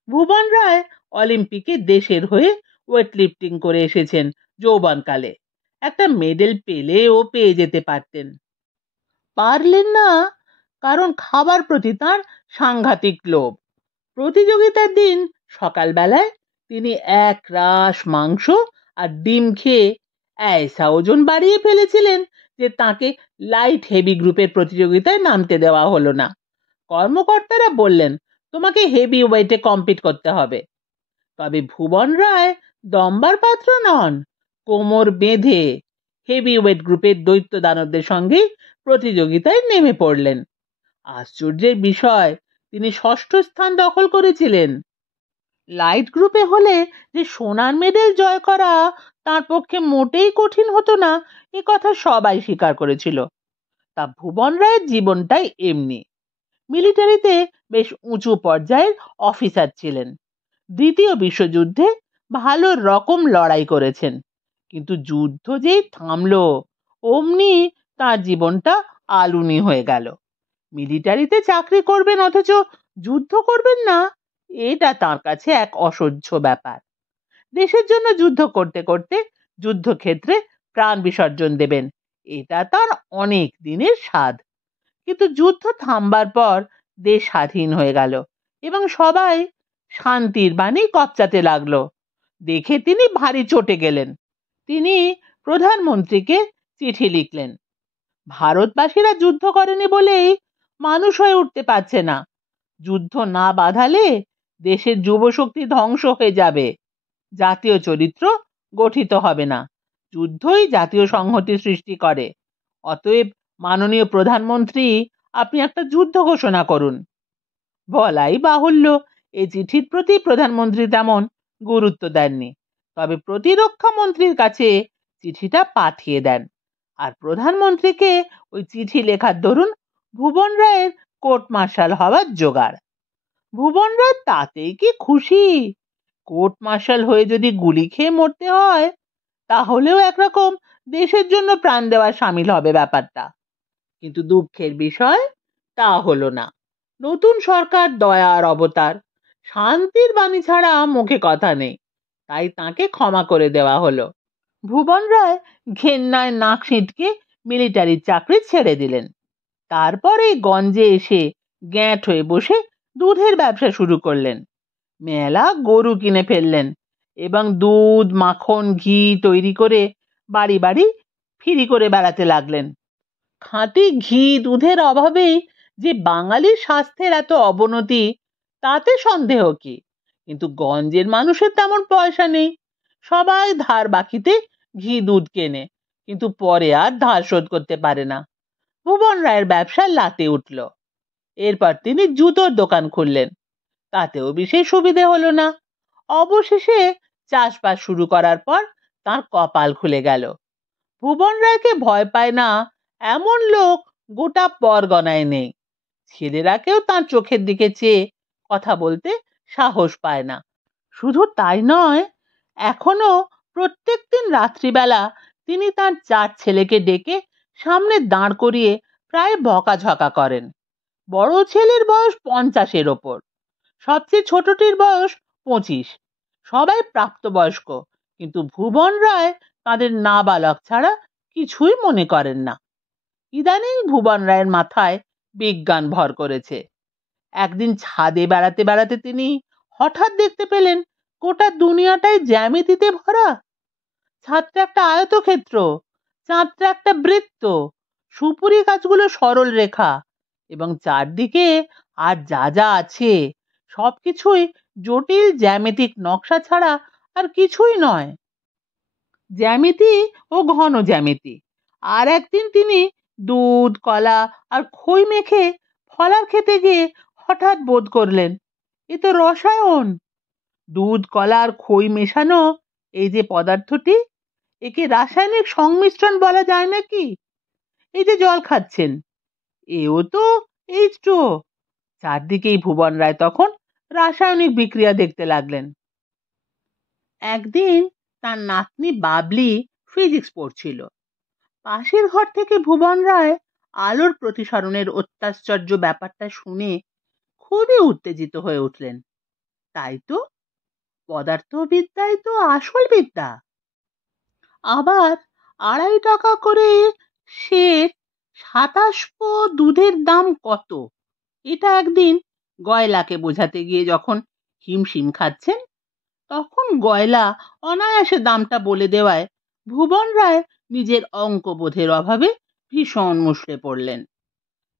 ভুবন রায় অলিম্পিকে দেশের হয়ে ওয়েট লিফটিং করে এসেছেন যৌবনকালে। একটা মেডেল পেলে ও পেয়ে যেতে পারতেন, পারলেন না কারণ খাবার প্রতি তার সাংঘাতিক লোভ। প্রতিযোগিতার দিন সকালবেলায় তিনি এক রাশ মাংস আর ডিম খেয়ে এসা ওজন বাড়িয়ে ফেলেছিলেন যে তাকে লাইট হেভি গ্রুপের প্রতিযোগিতায় নামতে দেওয়া হলো না। কর্মকর্তারা বললেন তোমাকে হেভি ওয়েটে কম্পিট করতে হবে। তবে ভুবন রায় দম্বার পাত্র নন। কোমর বেঁধে হেভি ওয়েট গ্রুপের দৈত্য দানবদের সঙ্গে প্রতিযোগিতায় নেমে পড়লেন। আশ্চর্যের বিষয়, তিনি 6ষ্ঠ স্থান দখল করেছিলেন। লাইট গ্রুপে হলে যে সোনার মেডেল জয় করা তার পক্ষে মোটেই কঠিন হতো না, এ কথা সবাই স্বীকার করেছিল। তা ভুবন রায়ের জীবনটাই এমনি। মিলিটারিতে বেশ উঁচু পর্যায়ের অফিসার ছিলেন। দ্বিতীয় বিশ্বযুদ্ধে ভালো রকম লড়াই করেছেন, কিন্তু যুদ্ধ যেই থামলো অমনি তার জীবনটা আলুনি হয়ে গেল। মিলিটারিতে চাকরি করবেন অথচ যুদ্ধ করবেন না, এটা তার কাছে এক অসহ্য ব্যাপার। দেশের জন্য যুদ্ধ করতে করতে যুদ্ধক্ষেত্রে প্রাণ বিসর্জন দেবেন, এটা তার অনেক দিনের সাধ। কিন্তু যুদ্ধ থামবার পর দেশ স্বাধীন হয়ে গেল এবং সবাই শান্তির বাণী কপচাতে লাগলো। দেখে তিনি ভারী চটে গেলেন। তিনি প্রধানমন্ত্রীকে চিঠি লিখলেন, ভারতবাসীরা যুদ্ধ করেনি বলেই মানুষ হয়ে উঠতে পারছে না। যুদ্ধ না বাঁধালে দেশের যুবশক্তি ধ্বংস হয়ে যাবে, জাতীয় চরিত্র গঠিত হবে না। যুদ্ধই জাতীয় সংহতি সৃষ্টি করে। অতএব মাননীয় প্রধানমন্ত্রী, আপনি একটা যুদ্ধ ঘোষণা করুন। বলাই বাহুল্য, এই চিঠির প্রতি প্রধানমন্ত্রী তেমন গুরুত্ব দেননি, তবে প্রতিরক্ষা মন্ত্রীর কাছে চিঠিটা পাঠিয়ে দেন। আর প্রধানমন্ত্রীকে ওই চিঠি লেখার দরুন ভুবন রায়ের কোর্ট মার্শাল হওয়ার জোগাড়। ভুবন রায় তাতেই কি খুশি? কোর্ট মার্শাল হয়ে যদি গুলি খেয়ে মরতে হয়, তাহলেও একরকম দেশের জন্য প্রাণ দেওয়া সামিল হবে ব্যাপারটা। কিন্তু দুঃখের বিষয় তা হলো না। নতুন সরকার দয়ার অবতার, শান্তির বাণী ছাড়া মুখে কথা নেই, তাই তাকে ক্ষমা করে দেওয়া হলো। ভুবন রায় ঘেন্নায় নাক ছিটকে মিলিটারির চাকরি ছেড়ে দিলেন। তারপরে গঞ্জে এসে গ্যাঁট হয়ে বসে দুধের ব্যবসা শুরু করলেন। মেলা গরু কিনে ফেললেন এবং দুধ, মাখন, ঘি তৈরি করে বাড়ি বাড়ি ফিরি করে বেড়াতে লাগলেন। খাঁটি ঘি দুধের অভাবেই যে বাঙালির স্বাস্থ্যের এত অবনতি, তাতে সন্দেহ কি। কিন্তু গঞ্জের মানুষের তেমন পয়সা নেই, সবাই ধার বাকিতে ঘি দুধ কেনে, কিন্তু পরে আর ধার শোধ করতে পারে না। ভুবন রায়ের ব্যবসা লাটে উঠল। এরপর তিনি জুতোর দোকান খুললেন, তাতেও বিশেষ সুবিধে হলো না। অবশেষে চাষবাস শুরু করার পর তার কপাল খুলে গেল। ভুবন রায়কে ভয় পায় না এমন লোক গোটা পরগনায় নেই। ছেলেরা কেউ তার চোখের দিকে চেয়ে কথা বলতে সাহস পায় না। শুধু তাই নয়, এখনো প্রত্যেকদিন রাত্রিবেলা তিনি তার 4 ছেলেকে ডেকে সামনে দাঁড় করিয়ে প্রায় বকাঝকা করেন। বড় ছেলের বয়স 50-এর ওপর, সবচেয়ে ছোটটির বয়স 25। সবাই প্রাপ্তবয়স্ক, কিন্তু ভুবন রায় তাদের নাবালক ছাড়া কিছুই মনে করেন না। ইদানিং ভুবন রায়ের মাথায় বিজ্ঞান ভর করেছে। একদিন ছাদে বেড়াতে বেড়াতে তিনি হঠাৎ দেখতে পেলেন গোটা দুনিয়াটাই জ্যামিতিতে ভরা। ছাদটা একটা আয়তক্ষেত্র, চাঁদটা একটা বৃত্ত, সুপুরি গাছগুলো সরল রেখা, এবং চারদিকে আর যা যা আছে সবকিছুই জটিল জ্যামিতিক নকশা ছাড়া আর কিছুই নয়। জ্যামিতি ও ঘন জ্যামিতি। আর একদিন তিনি দুধ, কলা আর খই মেখে ফলার খেতে গিয়ে হঠাৎ বোধ করলেন, এ তো রসায়ন। দুধ, কলা আর খই মেশানো এই যে পদার্থটি, একে রাসায়নিক সংমিশ্রণ বলা যায় নাকি? এই যে জল খাচ্ছেন, এও তো H2O। চারদিকেই ভুবন রায় তখন রাসায়নিক বিক্রিয়া দেখতে লাগলেন। একদিন তার নাতনি বাবলি ফিজিক্স পড়ছিল। পাশের ঘর থেকে ভুবন রায় আলোর প্রতিসরণের অত্যাশ্চর্য ব্যাপারটা শুনে খুবই উত্তেজিত হয়ে উঠলেন। তাই তো, পদার্থবিদ্যাই তো আসল বিদ্যা। আবার 2.5 টাকা করে সের 27 পো দুধের দাম কত, এটা একদিন গয়লাকে বোঝাতে গিয়ে যখন হিমশিম খাচ্ছেন, তখন গয়লা অনায়াসে দামটা বলে দেওয়ায় ভুবন রায় নিজের অঙ্কবোধের অভাবে ভীষণ মুষড়ে পড়লেন।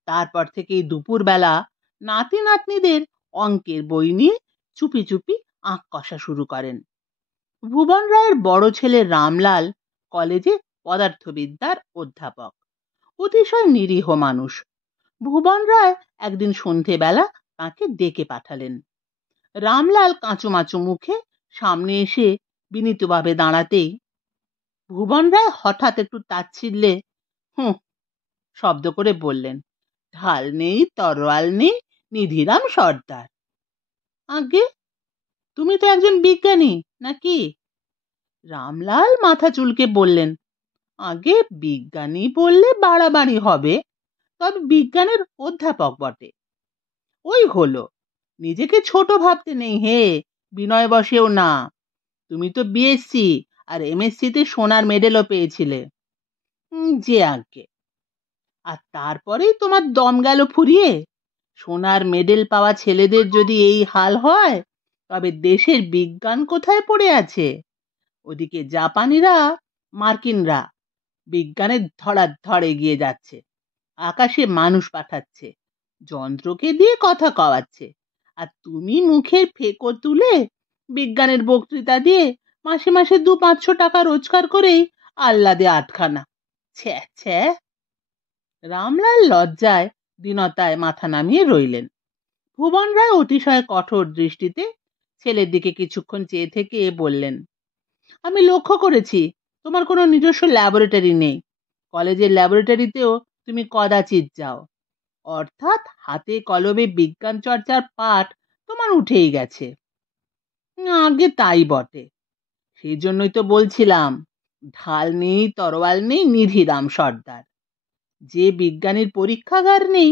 তারপর থেকেই দুপুরবেলা নাতি নাতনিদের অঙ্কের বই নিয়ে চুপি চুপি আঁক কষা শুরু করেন। ভুবন রায়ের বড় ছেলে রামলাল কলেজে পদার্থবিদ্যার অধ্যাপক, অতিশয় নিরীহ মানুষ। ভুবন রায় একদিন সন্ধেবেলা তাকে ডেকে পাঠালেন। রামলাল কাঁচুমাচু মুখে সামনে এসে বিনীতভাবে দাঁড়াতেই ভুবন রায় হঠাৎ একটু তাচ্ছিল্যে হুঁ শব্দ করে বললেন, ঢাল নেই, তরোয়াল নেই, নিধিরাম সর্দার। আগে, তুমি তো একজন বিজ্ঞানী নাকি? রামলাল মাথা চুলকে বললেন, আগে বিজ্ঞানী বললে বাড়াবাড়ি হবে, তবে বিজ্ঞানের অধ্যাপক বটে। ওই হলো, নিজেকে ছোট ভাবতে নেই হে, বিনয় বসেও না। তুমি তো বিএসসি আর এমএসসিতে সোনার মেডেলও পেয়েছিলে। যে আজ্ঞে। আর তারপরেই তোমার দম গেল ফুরিয়ে। সোনার মেডেল পাওয়া ছেলেদের যদি এই হাল হয়, তবে দেশের বিজ্ঞান কোথায় পড়ে আছে? ওদিকে জাপানিরা, মার্কিনরা বিজ্ঞানের ধড়াধড় এগিয়ে যাচ্ছে, আকাশে মানুষ পাঠাচ্ছে, যন্ত্রকে দিয়ে কথা কওয়াচ্ছে, আর তুমি মুখের ফেকো তুলে বিজ্ঞানের বক্তৃতা দিয়ে মাসে মাসে 200-500 টাকা রোজগার করেই আহ্লাদে আটখানা। ছ্যা ছ্যা। রামলাল লজ্জায় দীনতায় মাথা নামিয়ে রইলেন। ভুবন রায় অতিশয় কঠোর দৃষ্টিতে ছেলের দিকে কিছুক্ষণ চেয়ে থেকে বললেন, আমি লক্ষ্য করেছি তোমার কোনো নিজস্ব ল্যাবরেটরি নেই। কলেজের ল্যাবরেটরিতেও তুমি কদাচিৎ যাও, অর্থাৎ হাতে কলমে বিজ্ঞান চর্চার পাঠ তোমার উঠেই গেছে। আগে তাই বটে, সেই জন্যই তো বলছিলাম, ঢাল নেই, তরোয়াল নেই, নিধিরাম সর্দার। যে বিজ্ঞানীর পরীক্ষাগার নেই,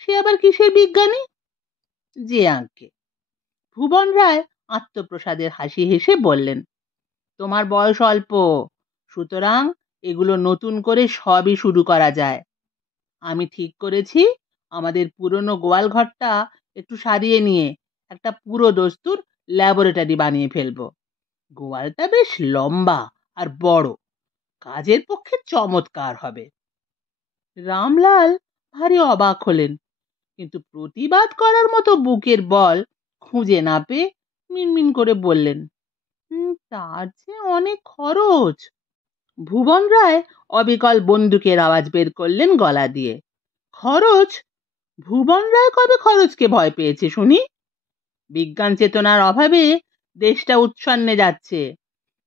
সে আবার কিসের বিজ্ঞানী? যে আজ্ঞে। ভুবন রায় আত্মপ্রসাদের হাসি হেসে বললেন, তোমার বয়স অল্প, সুতরাং এগুলো নতুন করে সবই শুরু করা যায়। আমি ঠিক করেছি আমাদের পুরনো গোয়াল ঘরটা একটু সারিয়ে নিয়ে একটা পুরো দস্তুর ল্যাবরেটরি বানিয়ে ফেলবো। গোয়ালটা বেশ লম্বা আর বড়, কাজের পক্ষে চমৎকার হবে। রামলাল ভারী অবাক হলেন, কিন্তু প্রতিবাদ করার মতো বুকের বল খুঁজে না পেয়ে মিনমিন করে বললেন, তার যে অনেক খরচ। ভুবন রায় অবিকল বন্দুকের আওয়াজ বের করলেন গলা দিয়ে। খরচ? ভুবন রায় কবে খরচকে ভয় পেয়েছে শুনি? বিজ্ঞান চেতনার অভাবে দেশটা উচ্ছন্নে যাচ্ছে।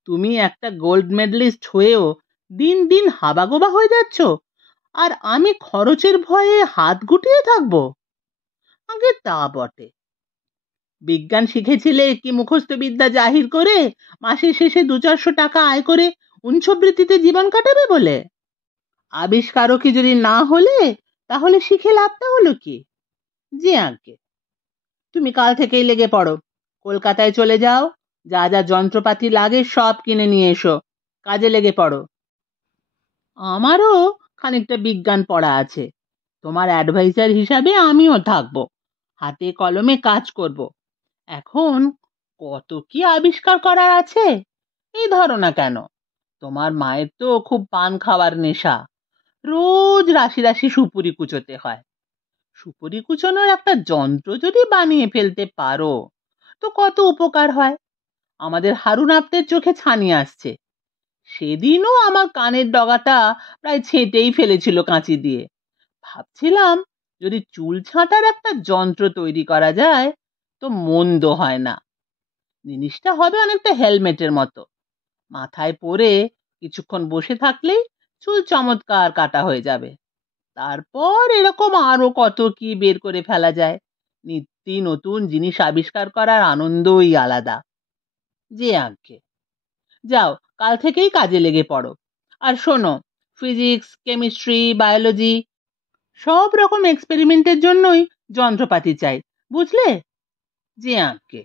তুমি একটা গোল্ড মেডেলিস্ট হয়েও দিন দিন হাবাগোবা হয়ে যাচ্ছ, আর আমি খরচের ভয়ে হাত গুটিয়ে থাকবো? আগে তা বটে, বিজ্ঞান শিখেছিলে কি মুখস্থ বিদ্যা জাহির করে মাসের শেষে 200-400 টাকা আয় করে উঞ্ছবৃত্তিতে জীবন কাটাবে বলে? আবিষ্কারও কি যদি না হলে তাহলে শিখে লাভটা হলো কি? জি আজ্ঞে। তুমি কাল থেকেই লেগে পড়ো, কলকাতায় চলে যাও, যা যা যন্ত্রপাতি লাগে সব কিনে নিয়ে এসো, কাজে লেগে পড়ো। আমারও খানিকটা বিজ্ঞান পড়া আছে, তোমার অ্যাডভাইজার হিসাবে আমিও থাকবো, হাতে কলমে কাজ করব। এখন কত কি আবিষ্কার করার আছে, এই ধরো না কেন, তোমার মায়ের তো খুব পান খাওয়ার নেশা, রোজ রাশি রাশি সুপুরি কুচোতে হয়। সুপুরি কুচোনোর একটা যন্ত্র যদি বানিয়ে ফেলতে পারো তো কত উপকার হয়। আমাদের হারুন আপ্তের চোখে ছানি আসছে, সেদিনও আমার কানের ডগাটা প্রায় ছেঁটেই ফেলেছিল কাঁচি দিয়ে। ভাবছিলাম যদি চুল ছাঁটার একটা যন্ত্র তৈরি করা যায় তো মন্দ হয় না। জিনিসটা হবে অনেকটা হেলমেটের মতো, মাথায় পরে কিছুক্ষণ বসে থাকলেই চুল চমৎকার কাটা হয়ে যাবে। তারপর এরকম আরো কত কি বের করে ফেলা যায়, নিত্য নতুন জিনিস আবিষ্কার করার আনন্দই আলাদা। যে আজ্ঞে। যাও, কাল থেকেই কাজে লেগে পড়ো। আর শোনো, ফিজিক্স, কেমিস্ট্রি, বায়োলজি সব রকম এক্সপেরিমেন্টের জন্যই যন্ত্রপাতি চাই, বুঝলে? যে আজ্ঞে।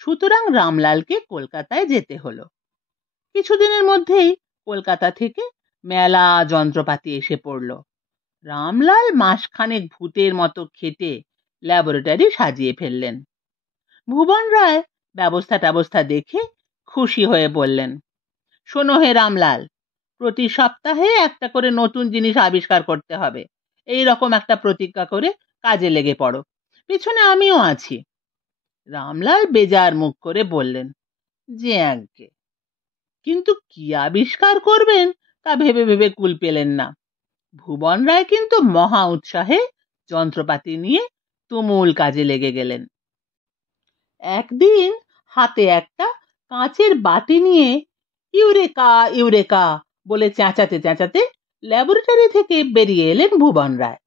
সুতরাং রামলালকে কলকাতায় যেতে হলো। কিছুদিনের মধ্যেই কলকাতা থেকে মেলা যন্ত্রপাতি এসে পড়ল। রামলাল মাসখানেক ভূতের মতো খেটে ল্যাবরেটরি সাজিয়ে ফেললেন। ভুবন রায় ব্যবস্থা দেখে খুশি হয়ে বললেন, শোনো হে রামলাল, প্রতি সপ্তাহে একটা করে নতুন জিনিস আবিষ্কার করতে হবে, এই রকম একটা প্রতিজ্ঞা করে কাজে লেগে পড়ো, পিছনে আমিও আছি। রামলাল বেজার মুখ করে বললেন, যে আজ্ঞে। কিন্তু কি আবিষ্কার করবেন তা ভেবে ভেবে কুল পেলেন না। ভুবন রায় কিন্তু মহা উৎসাহে যন্ত্রপাতি নিয়ে তুমুল কাজে লেগে গেলেন। একদিন হাতে একটা কাঁচের বাটি নিয়ে ইউরেকা ইউরেকা বলে চেঁচাতে চেঁচাতে ল্যাবরেটরি থেকে বেরিয়ে এলেন ভুবন রায়।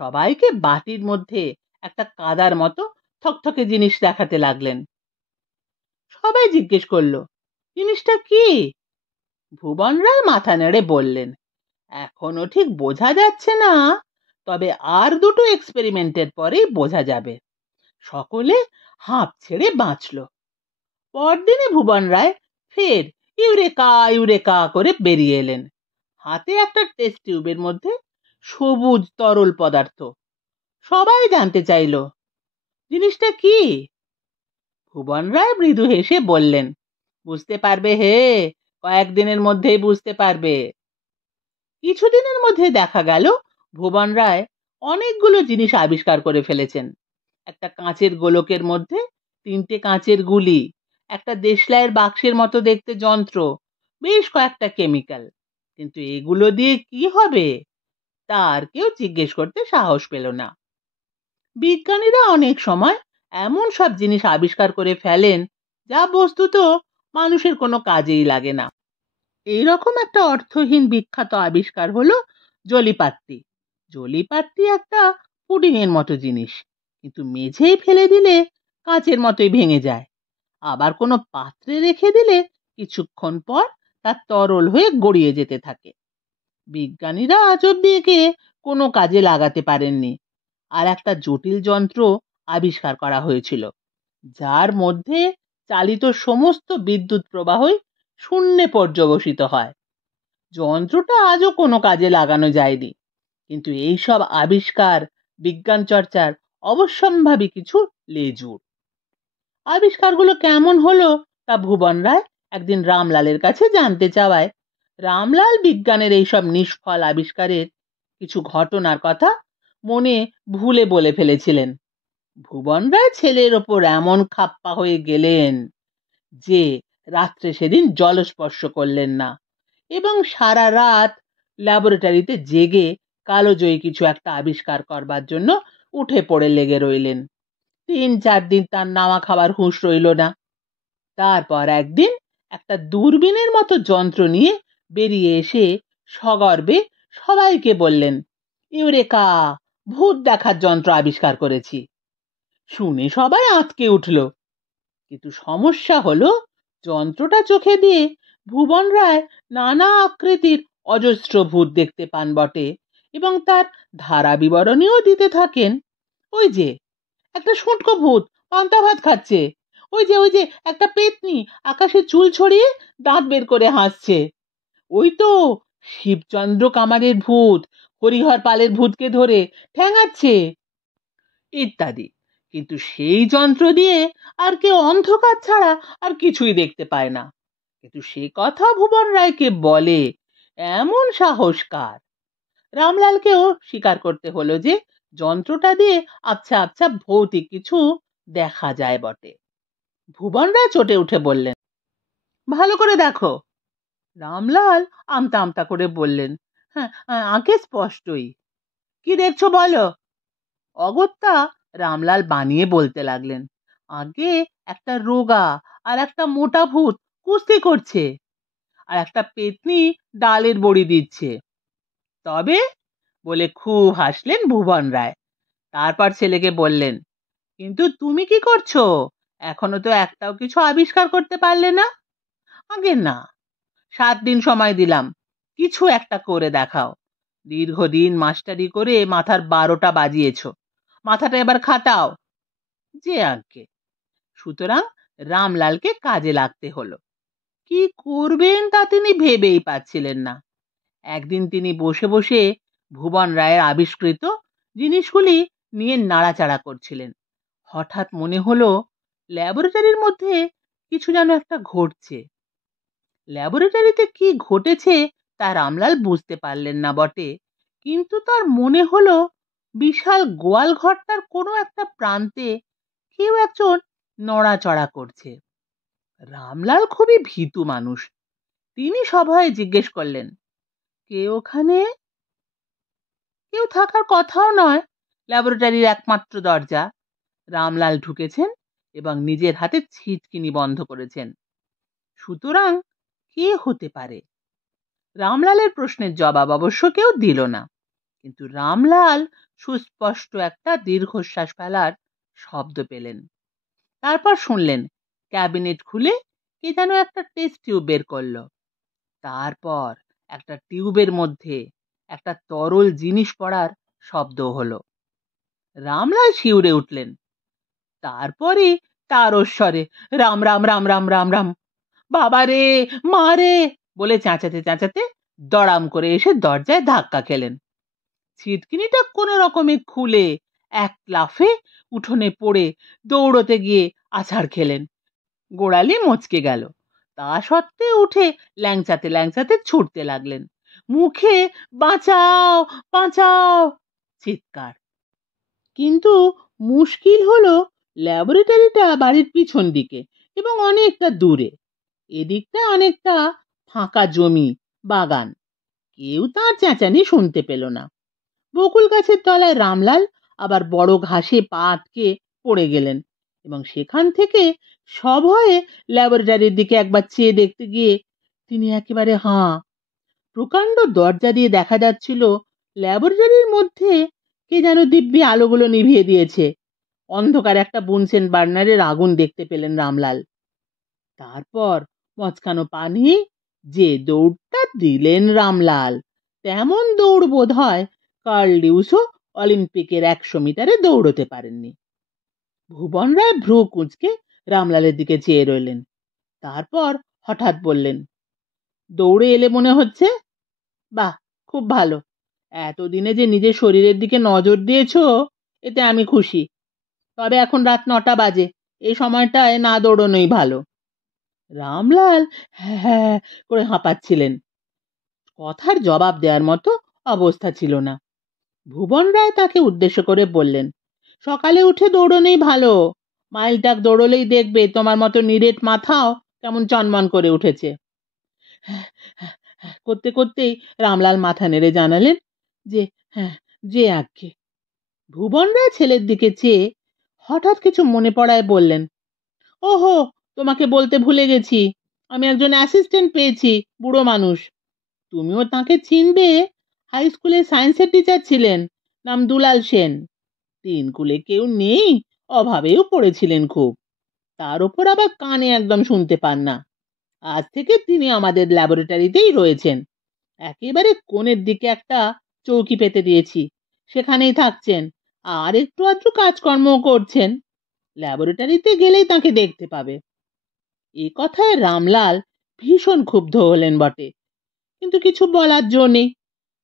সবাইকে বাটির মধ্যে একটা কাদার মতো থকথকে জিনিস দেখাতে লাগলেন। সবাই জিজ্ঞেস করলো, জিনিসটা কি? ভুবন রায় মাথা নেড়ে বললেন, এখনো ঠিক বোঝা যাচ্ছে না, তবে আর দুটো এক্সপেরিমেন্টের পরেই বোঝা যাবে। সকলে হাঁপ ছেড়ে বাঁচল। পরদিনে ভুবন রায় ফের ইউরেকা ইউরেকা করে বেরিয়ে এলেন, হাতে একটা টেস্ট টিউবের মধ্যে সবুজ তরল পদার্থ। সবাই জানতে চাইল, জিনিসটা কি? ভুবন রায় মৃদু হেসে বললেন, বুঝতে পারবে হে, কয়েকদিনের মধ্যেই বুঝতে পারবে। কিছুদিনের মধ্যে দেখা গেল ভুবন রায় অনেকগুলো জিনিস আবিষ্কার করে ফেলেছেন। একটা কাঁচের গোলকের মধ্যে 3টে কাঁচের গুলি, একটা দেশলাইয়ের বাক্সের মতো দেখতে যন্ত্র, বেশ কয়েকটা কেমিক্যাল। কিন্তু এগুলো দিয়ে কি হবে তা আর কেউ জিজ্ঞেস করতে সাহস পেল না। বিজ্ঞানীরা অনেক সময় এমন সব জিনিস আবিষ্কার করে ফেলেন যা বস্তুত মানুষের কোনো কাজেই লাগে না। এইরকম একটা অর্থহীন বিখ্যাত আবিষ্কার হলো জলিপাত্তি। জলিপাত্তি একটা পুডিং এর মতো জিনিস, কিন্তু মেঝেই ফেলে দিলে কাঁচের মতোই ভেঙে যায়, আবার কোনো পাত্রে রেখে দিলে কিছুক্ষণ পর তা তরল হয়ে গড়িয়ে যেতে থাকে। বিজ্ঞানীরা আজ অব্দি একে কোনো কাজে লাগাতে পারেননি। আর একটা জটিল যন্ত্র আবিষ্কার করা হয়েছিল, যার মধ্যে চালিত সমস্ত বিদ্যুৎ প্রবাহই শূন্যে পর্যবসিত হয়। যন্ত্রটা আজও কোনো কাজে লাগানো যায়নি, কিন্তু এইসব আবিষ্কার বিজ্ঞান চর্চার অবশ্যম্ভাবী কিছু লেজুর। আবিষ্কারগুলো কেমন হলো তা ভুবন রায় একদিন রামলালের কাছে জানতে চাওয়ায় রামলাল বিজ্ঞানের এইসব নিষ্ফল আবিষ্কারের কিছু ঘটনার কথা মনে ভুলে বলে ফেলেছিলেন। ভুবন রায় ছেলের ওপর এমন খাপ্পা হয়ে গেলেন যে রাত্রে সেদিন জলস্পর্শ করলেন না এবং সারা রাত ল্যাবরেটরিতে জেগে কালোজয়ী কিছু একটা আবিষ্কার করবার জন্য উঠে পড়ে লেগে রইলেন। 3-4 দিন তার নাওয়া খাবার হুঁশ রইল না। তারপর একদিন একটা দূরবীনের মতো যন্ত্র নিয়ে বেরিয়ে এসে সগর্বে সবাইকে বললেন, ইউরেকা, ভূত দেখার যন্ত্র আবিষ্কার করেছি। শুনে সবাই আঁতকে উঠল, কিন্তু সমস্যা হলো যন্ত্রটা চোখে দিয়ে ভুবন রায় নানা আকৃতির অজস্র ভূত দেখতে পান বটে এবং তার ধারা বিবরণীও দিতে থাকেন। ওই যে একটা শুঁটকো ভূত পান্তা ভাত খাচ্ছে, ওই যে একটা পেতনি আকাশে চুল ছড়িয়ে দাঁত বের করে হাসছে, ওই তো শিবচন্দ্র কামারের ভূত হরিহর পালের ভূতকে ধরে ঠ্যাঙাচ্ছে, ইত্যাদি। কিন্তু সেই যন্ত্র দিয়ে আর কেউ অন্ধকার ছাড়া আর কিছুই দেখতে পায় না। কিন্তু সে কথা ভুবন রায়কে বলে এমন সাহস কার? রামলালকেও স্বীকার করতে হলো যে যন্ত্রটা দিয়ে আবছা আবছা ভৌতিক কিছু দেখা যায় বটে। ভুবন রায় চটে উঠে বললেন, ভালো করে দেখো। রামলাল আমতা আমতা করে বললেন, হ্যাঁ, আগে স্পষ্টই। কি দেখছো বলো? অগত্যা রামলাল বানিয়ে বলতে লাগলেন, আগে একটা রোগা আর একটা মোটা ভূত কুস্তি করছে, আর একটা পেতনি ডালের বড়ি দিচ্ছে। তবে বলে খুব হাসলেন ভুবন রায়। তারপর ছেলেকে বললেন, কিন্তু তুমি কি করছো? এখনো তো একটাও কিছু আবিষ্কার করতে পারলে না। আগে না, 7 দিন সময় দিলাম, কিছু একটা করে দেখাও। দীর্ঘদিন মাস্টারি করে মাথার 12টা বাজিয়েছ, মাথাটা এবার খাটাও। যে আজ্ঞে। সুতরাং রামলালকে কাজে লাগতে হলো। কি করবেন তা তিনি ভেবেই পাচ্ছিলেন না। একদিন তিনি বসে বসে ভুবন রায়ের আবিষ্কৃত জিনিসগুলি নিয়ে নাড়াচাড়া করছিলেন। হঠাৎ মনে হলো ল্যাবরেটরির মধ্যে কিছু যেন একটা ঘটছে। ল্যাবরেটরিতে কি ঘটেছে তা রামলাল বুঝতে পারলেন না বটে, কিন্তু তার মনে হলো বিশাল গোয়াল ঘরটার কোনো একটা প্রান্তে কেউ একজন নড়াচড়া করছে। রামলাল খুবই ভীতু মানুষ। তিনি সভয়ে জিজ্ঞেস করলেন, কে ওখানে? কেউ থাকার কথাও নয়, ল্যাবরেটরির একমাত্র দরজা। রামলাল ঢুকেছেন এবং নিজের হাতে ছিটকিনি বন্ধ করেছেন। সুতরাং কে হতে পারে? রামলালের প্রশ্নের জবাব অবশ্য কেউ দিল না, কিন্তু রামলাল সুস্পষ্ট একটা দীর্ঘশ্বাস ফেলার শব্দ পেলেন। তারপর শুনলেন ক্যাবিনেট খুলে কে যেন একটা টেস্ট টিউব বের করলো। তারপর একটা টিউবের মধ্যে একটা তরল জিনিস পড়ার শব্দ হলো। রামলাল শিউরে উঠলেন। তারপরে তারস্বরে রাম রাম রাম রাম রাম রাম, বাবা রে, মা রে বলে চেঁচাতে চেঁচাতে দড়াম করে এসে দরজায় ধাক্কা খেলেন। ছিটকিনিটা কোনো রকমে খুলে এক লাফে উঠোনে পড়ে দৌড়তে গিয়ে আছাড় খেলেন। গোড়ালি মচকে গেল। তা সত্ত্বেও উঠে ল্যাংচাতে ল্যাংচাতে ছুটতে লাগলেন। মুখে বাঁচাও বাঁচাও চিৎকার। কিন্তু মুশকিল হলো ল্যাবরেটরিটা বাড়ির পিছন দিকে এবং অনেকটা দূরে। এদিকটা অনেকটা ফাঁকা জমি, বাগান। কেউ তার চেঁচানি শুনতে পেল না। বকুল গাছের তলায় রামলাল আবার বড় ঘাসে পা আটকে পড়ে গেলেন এবং সেখান থেকে সভয়ে ল্যাবরেটরির দিকে একবার চেয়ে দেখতে গিয়ে তিনি একেবারে হাঁ। প্রকাণ্ড দরজা দিয়ে দেখা যাচ্ছিল ল্যাবরেটরির মধ্যে কে যেন দিব্যি আলোগুলো নিভিয়ে দিয়েছে। অন্ধকার একটা বুনসেন বার্নারের আগুন দেখতে পেলেন রামলাল। তারপর মচকানো পানি যে দৌড়টা দিলেন রামলাল, তেমন দৌড় বোধ হয় কার্ল লিউসও অলিম্পিকের 100 মিটারে দৌড়তে পারেননি। ভুবন রায় ভ্রু কুঁচকে রামলালের দিকে চেয়ে রইলেন। তারপর হঠাৎ বললেন, দৌড়ে এলে মনে হচ্ছে? বাহ, খুব ভালো। এতদিনে যে নিজের শরীরের দিকে নজর দিয়েছো, এতে আমি খুশি। তবে এখন রাত 9টা বাজে, এই সময়টায় না দৌড়নোই ভালো। রামলাল হ্যাঁ হ্যাঁ করে হাঁপাচ্ছিলেন। কথার জবাব দেওয়ার মতো অবস্থা ছিল না। ভুবন রায় তাকে উদ্দেশ্য করে বললেন, সকালে উঠে দৌড়নোই ভালো। মাইলটাক দৌড়লেই দেখবে তোমার মতো নিরেট মাথাও কেমন চনমন করে উঠেছে। করতে করতেই রামলাল মাথা নেড়ে জানালেন যে হ্যাঁ, যে আজ্ঞে। ভুবন রায় ছেলের দিকে চেয়ে হঠাৎ কিছু মনে পড়ায় বললেন, ওহো, তোমাকে বলতে ভুলে গেছি, আমি একজন অ্যাসিস্ট্যান্ট পেয়েছি, বুড়ো মানুষ। তুমিও তাকে চিনবে। হাই স্কুলে সায়েন্সের টিচার ছিলেন, নাম দুলাল সেন। তিন কুলে কেউ নেই, অভাবেও পড়েছিলেন খুব। তার উপর আবার কানে একদম শুনতে পান না। আজ থেকে তিনি আমাদের ল্যাবরেটরিতেই রয়েছেন। একেবারে কোণের দিকে একটা চৌকি পেতে দিয়েছি, সেখানেই থাকছেন। আর একটু আধটু কাজকর্ম করছেন। ল্যাবরেটরিতে গেলেই তাকে দেখতে পাবে। এ কথায় রামলাল ভীষণ ক্ষুব্ধ হলেন বটে, কিন্তু কিছু বলার জো নেই।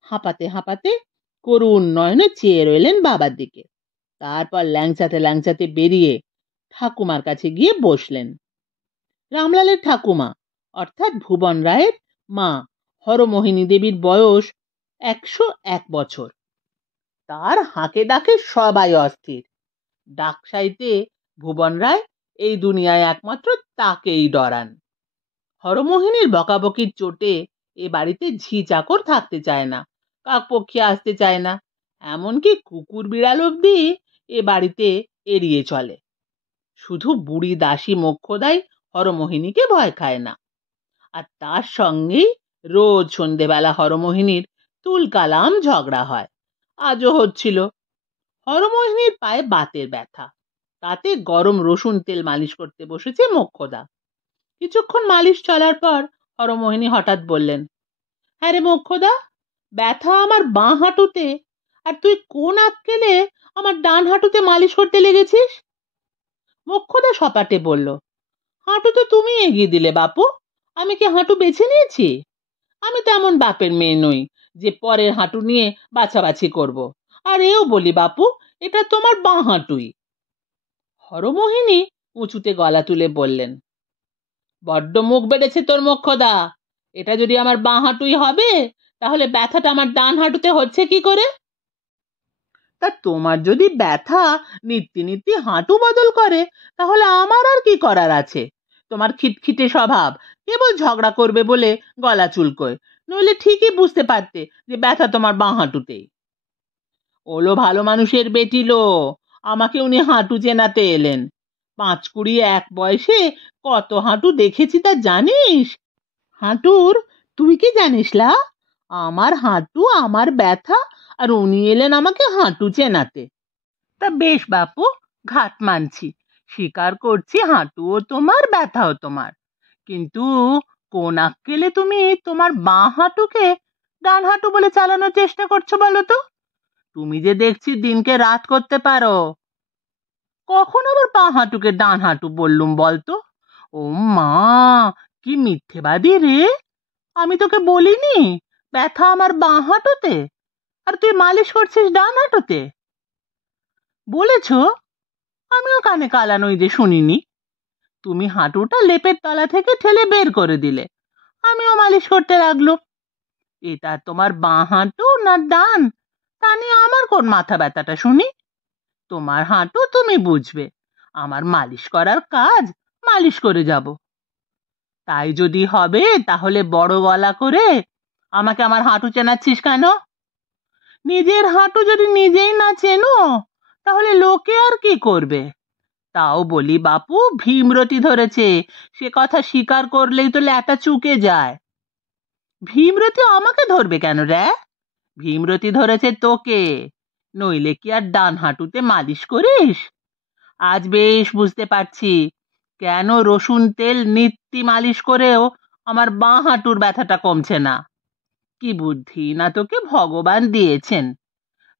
হাঁপাতে হাঁপাতে করুণ নয়নে চেয়ে রইলেন বাবার দিকে। তারপর ল্যাংচাতে ল্যাংচাতে বেরিয়ে ঠাকুমার কাছে গিয়ে বসলেন। রামলালের ঠাকুমা অর্থাৎ ভুবন রায়ের মা হরমোহিনী দেবীর বয়স 101 বছর। তার হাঁকে ডাকে সবাই অস্থির। ডাকসাইতে ভুবন রায় এই দুনিয়ায় একমাত্র তাকেই ডরান। হরমোহিনীর বকাবকির চোটে এ বাড়িতে ঝি চাকর থাকতে চায় না, কাকপক্ষী আসতে চায় না, এমনকি কুকুর বিড়াল অব্দি এ বাড়িতে এড়িয়ে চলে। শুধু বুড়ি দাসী মোক্ষদাই হরমোহিনীকে ভয় খায় না। আর তার সঙ্গেই রোজ সন্ধেবেলা হরমোহিনীর তুলকালাম ঝগড়া হয়। আজও হচ্ছিল। হরমোহিনীর পায়ে বাতের ব্যথা, তাতে গরম রসুন তেল মালিশ করতে বসেছে মোক্ষদা। কিছুক্ষণ মালিশ চলার পর হরমোহিনী হঠাৎ বললেন, হ্যাঁ রে মোক্ষদা, ব্যথা আমার বাঁ হাঁটুতে, আর তুই কোন আক্কেলে আমার ডান হাঁটুতে মালিশ করতে লেগেছিস? মোক্ষদা সপাটে বলল, হাঁটু তো তুমি এগিয়ে দিলে বাপু, আমি কি হাঁটু বেছে নিয়েছি? আমি তেমন বাপের মেয়ে নই যে পরের হাঁটু নিয়ে বাছাবাছি করব। আর এও বলি বাপু, এটা তোমার বাঁ হাঁটুই। হরমোহিনী উঁচুতে গলা তুলে বললেন, বড্ড মুখ বেড়েছে তোর মোক্ষদা। এটা যদি আমার বাঁ হাঁটুই হবে, তাহলে ব্যথাটা আমার ডান হাঁটুতে হচ্ছে কি করে? তা তোমার যদি ব্যথা নিত্যি নিত্যি হাঁটু বদল করে, তাহলে আমার আর কি করার আছে? তোমার খিটখিটে স্বভাব, কেবল ঝগড়া করবে বলে গলা চুলকোয়, নইলে ঠিকই বুঝতে পারতে যে ব্যথা তোমার বাঁ হাঁটুতেই। ওলো ভালো মানুষের বেটি লো, আমাকে উনি হাঁটু চেনাতে এলেন। 5-20 এক বয়সে কত হাঁটু দেখেছি তা জানিস? হাঁটুর তুই কি জানিস লা? আমার হাঁটু, আমার ব্যথা, আর উনি এলেন আমাকে হাঁটু চেনাতে। তা বেশ বাপু, ঘাট মানছি, স্বীকার করছি হাঁটুও তোমার, ব্যথাও তোমার। কিন্তু কোন আক্কেলে তুমি তোমার বাঁ হাঁটুকে ডান হাঁটু বলে চালানোর চেষ্টা করছো বলো তো? তুমি যে দেখছি দিনকে রাত করতে পারো। কখন আবার বাঁ হাঁটুকে ডান হাঁটু বললুম বলতো? ও মা, কি মিথ্যেবাদী রে! আমি তোকে বলিনি ব্যথা আমার বাঁ হাঁটুতে, আর তুই মালিশ করছিস ডান হাঁটুতে? বলেছ? আমিও কানে কালা নই যে শুনিনি। তুমি হাঁটুটা লেপের তলা থেকে ঠেলে বের করে দিলে, আমিও মালিশ করতে লাগলো। এটা তোমার বাঁ হাঁটু না ডান, তা নিয়ে আমার কোন মাথা ব্যথাটা শুনি? তোমার হাঁটু তুমি বুঝবে, আমার মালিশ করার কাজ মালিশ করে যাব। তাই যদি হবে, তাহলে বড় গলা করে আমাকে আমার হাঁটু চেনাচ্ছিস কেন? নিজের হাঁটু যদি নিজেই না চেনো, তাহলে লোকে আর কি করবে? তাও বলি বাপু, ভীমরতি ধরেছে, সে কথা স্বীকার করলেই তো ল্যাটা চুকে যায়। ভীমরতি আমাকে ধরবে কেন রে? ভীমরতি ধরেছে তোকে, নইলে কি আর ডান হাঁটুতে মালিশ করিস? আজ বেশ বুঝতে পারছি কেন রসুন তেল নিত্যি মালিশ করেও আমার বাঁ হাঁটুর ব্যথাটা কমছে না। কি বুদ্ধি না তোকে ভগবান দিয়েছেন!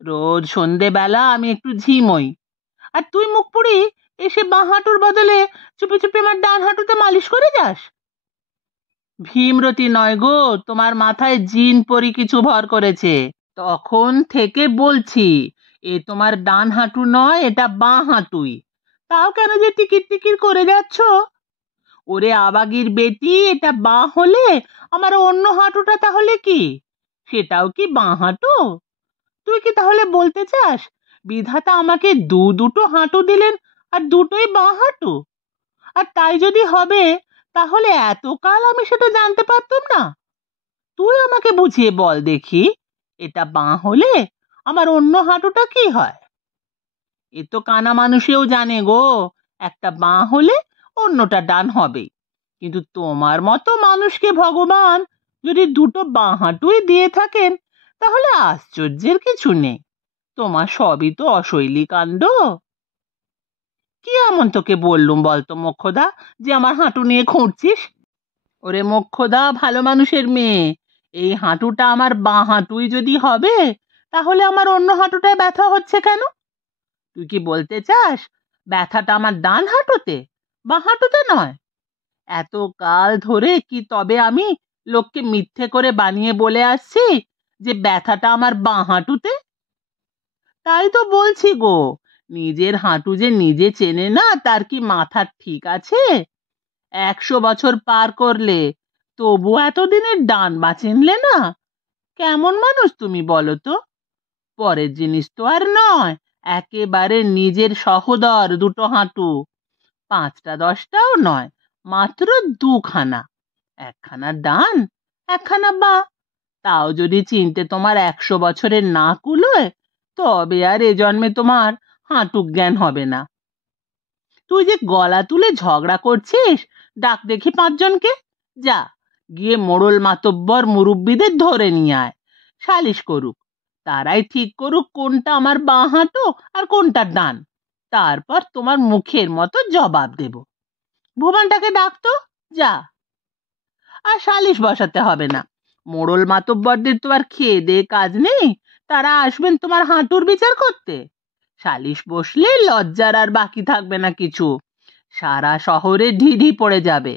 রোজ সন্ধেবেলা আমি একটু ঝিমোই, আর তুই মুখ পুড়ি এসে বাঁ হাঁটুর বদলে চুপি চুপি আমার ডান হাঁটুতে মালিশ করে যাস। ভীমরতি নয় গো, তোমার মাথায় জিন পরি কিছু ভর করেছে। তখন থেকে বলছি এ তোমার ডান হাঁটু নয়, এটা বাঁ হাঁটুই। তাও কেন যে টিকির টিকির করে যাচ্ছ? ওরে আবাগির বেটি, এটা বাঁ হলে আমার অন্য হাঁটুটা তাহলে কি? সেটাও কি বাঁ হাঁটু? তুই কি তাহলে বলতে চাস বিধাতা আমাকে দুটো হাঁটু দিলেন আর দুটোই বাঁ হাঁটু? আর তাই যদি হবে তাহলে এতকাল আমি সেটা জানতে পারতাম না? তুই আমাকে বুঝিয়ে বল দেখি, এটা বাঁ হলে আমার অন্য হাঁটুটা কি হয়? এ তো কানা মানুষেও জানে গো, একটা বাঁ হলে অন্যটা ডান হবে। কিন্তু তোমার মতো মানুষকে ভগবান যদি দুটো বাঁ হাঁটুই দিয়ে থাকেন তাহলে আশ্চর্যের কিছু নেই। তোমার সবই তো অশৈলী কাণ্ড। কি এমন তোকে বললুম বলতো মোক্ষদা, যে আমার হাঁটু নিয়ে খুঁড়ছিস? ওরে মোক্ষদা, ভালো মানুষের মেয়ে, এই হাঁটুটা আমার বাঁ হাঁটুই যদি হবে তাহলে আমার অন্য হাঁটুটায় ব্যথা হচ্ছে কেন? তুই কি বলতে চাস ব্যথাটা আমার ডান হাঁটুতে, বাঁ হাঁটুতে নয়? এত কাল ধরে কি তবে আমি লোককে মিথ্যে করে বানিয়ে বলে আসছি যে ব্যথাটা আমার বাঁ হাঁটুতে? তাই তো বলছি গো, নিজের হাঁটু যে নিজে চেনে না তার কি মাথা ঠিক আছে? 100 বছর পার করলে তবু এতদিনের ডান বা চিনলে না? কেমন মানুষ তুমি বলো তো? পরের জিনিস তো আর নয়, একেবারে নিজের সহোদর দুটো হাঁটু, 5টা 10টাও নয়, মাত্র 2খানা, একখানা ডান একখানা বাঁ। তাও যদি চিনতে তোমার 100 বছরের না কুলোয় তবে আর এ জন্মে তোমার হাঁটু জ্ঞান হবে না। তুই যে গলা তুলে ঝগড়া করছিস, ডাক দেখি 5জনকে। যা, গিয়ে মোড়ল মাতব্বর মুরব্বিদের ধরে নিয়ে আয়, সালিশ করুক। তারাই ঠিক করুক কোনটা আমার বাঁ হাঁটু আর কোনটা ডান। তারপর তোমার মুখের মতো জবাব দেব। ভুবনটাকে ডাকতো, যা। আর সালিশ বসাতে হবে না, মোড়ল মাতব্বরদের তো আর খেয়ে দে কাজ নেই, তারা আসবেন তোমার হাঁটুর বিচার করতে। সালিশ বসলে লজ্জার আর বাকি থাকবে না কিছু। সারা শহরে ঢিঢি পড়ে যাবে,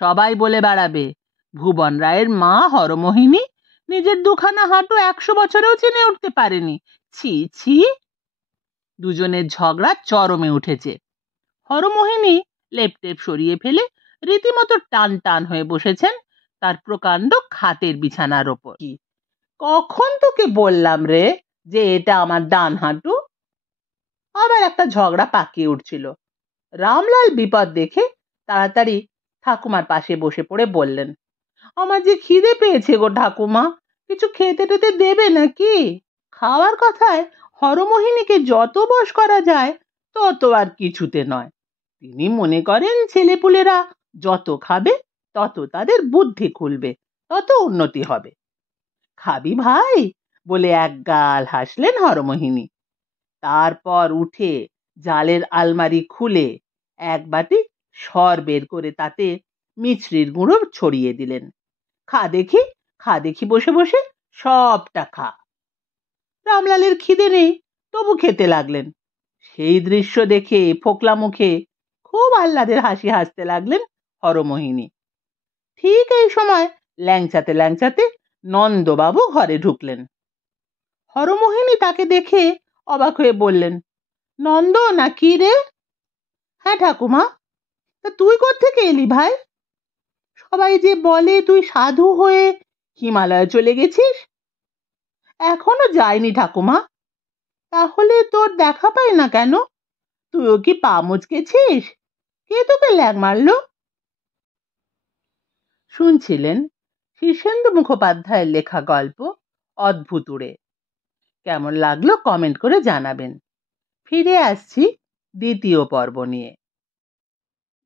সবাই বলে বেড়াবে ভুবন রায়ের মা হরমোহিনী নিজের 2খানা হাঁটু 100 বছরেও চিনে উঠতে পারেনি। ছি ছি। দুজনের ঝগড়া চরমে উঠেছে। হরমোহিনী লেপটেপ সরিয়ে ফেলে রীতিমতো টান টান হয়ে বসেছেন তার প্রকাণ্ড খাটের বিছানার ওপর। কখন তোকে বললাম রে যে এটা আমার ডান হাঁটু? আবার একটা ঝগড়া পাকিয়ে উঠছিল। রামলাল বিপদ দেখে তাড়াতাড়ি ঠাকুমার পাশে বসে পড়ে বললেন, আমার যে খিদে পেয়েছে গো ঠাকুমা, কিছু খেতে টেতে দেবে নাকি? খাওয়ার কথায় হরমোহিনীকে যত বশ করা যায় তত আর কিছুতে নয়। তিনি মনে করেন ছেলেপুলেরা যত খাবে তত তাদের বুদ্ধি খুলবে, তত উন্নতি হবে। খাবি ভাই বলে একগাল হাসলেন হরমোহিনী। তারপর উঠে জালের আলমারি খুলে এক বাটি সর বের করে তাতে মিছরির গুঁড়ো ছড়িয়ে দিলেন। খা দেখি, খা দেখি, বসে বসে সবটা খা। রামলালের খিদে নেই, তবু খেতে লাগলেন। সেই দৃশ্য দেখে ফোকলা মুখে খুব আহ্লাদের হাসি হাসতে লাগলেন হরমোহিনী। ঠিক এই সময় ল্যাংচাতে ল্যাংচাতে নন্দবাবু ঘরে ঢুকলেন। হরমোহিনী তাকে দেখে অবাক হয়ে বললেন, নন্দ না কি রে? হ্যাঁ ঠাকুমা। তা তুই কোত্থেকে এলি ভাই? সবাই যে বলে তুই সাধু হয়ে হিমালয়ে চলে গেছিস। এখনো যায়নি ঠাকুমা। তাহলে তোর দেখা পাই না কেন? তুইও কি পা মুচকেছিস? কে তোকে ল্যাং মারলো? শুনছিলেন শীর্ষেন্দু মুখোপাধ্যায়ের লেখা গল্প অদ্ভুতুড়ে। কেমন লাগলো কমেন্ট করে জানাবেন। ফিরে আসছি দ্বিতীয় পর্ব নিয়ে।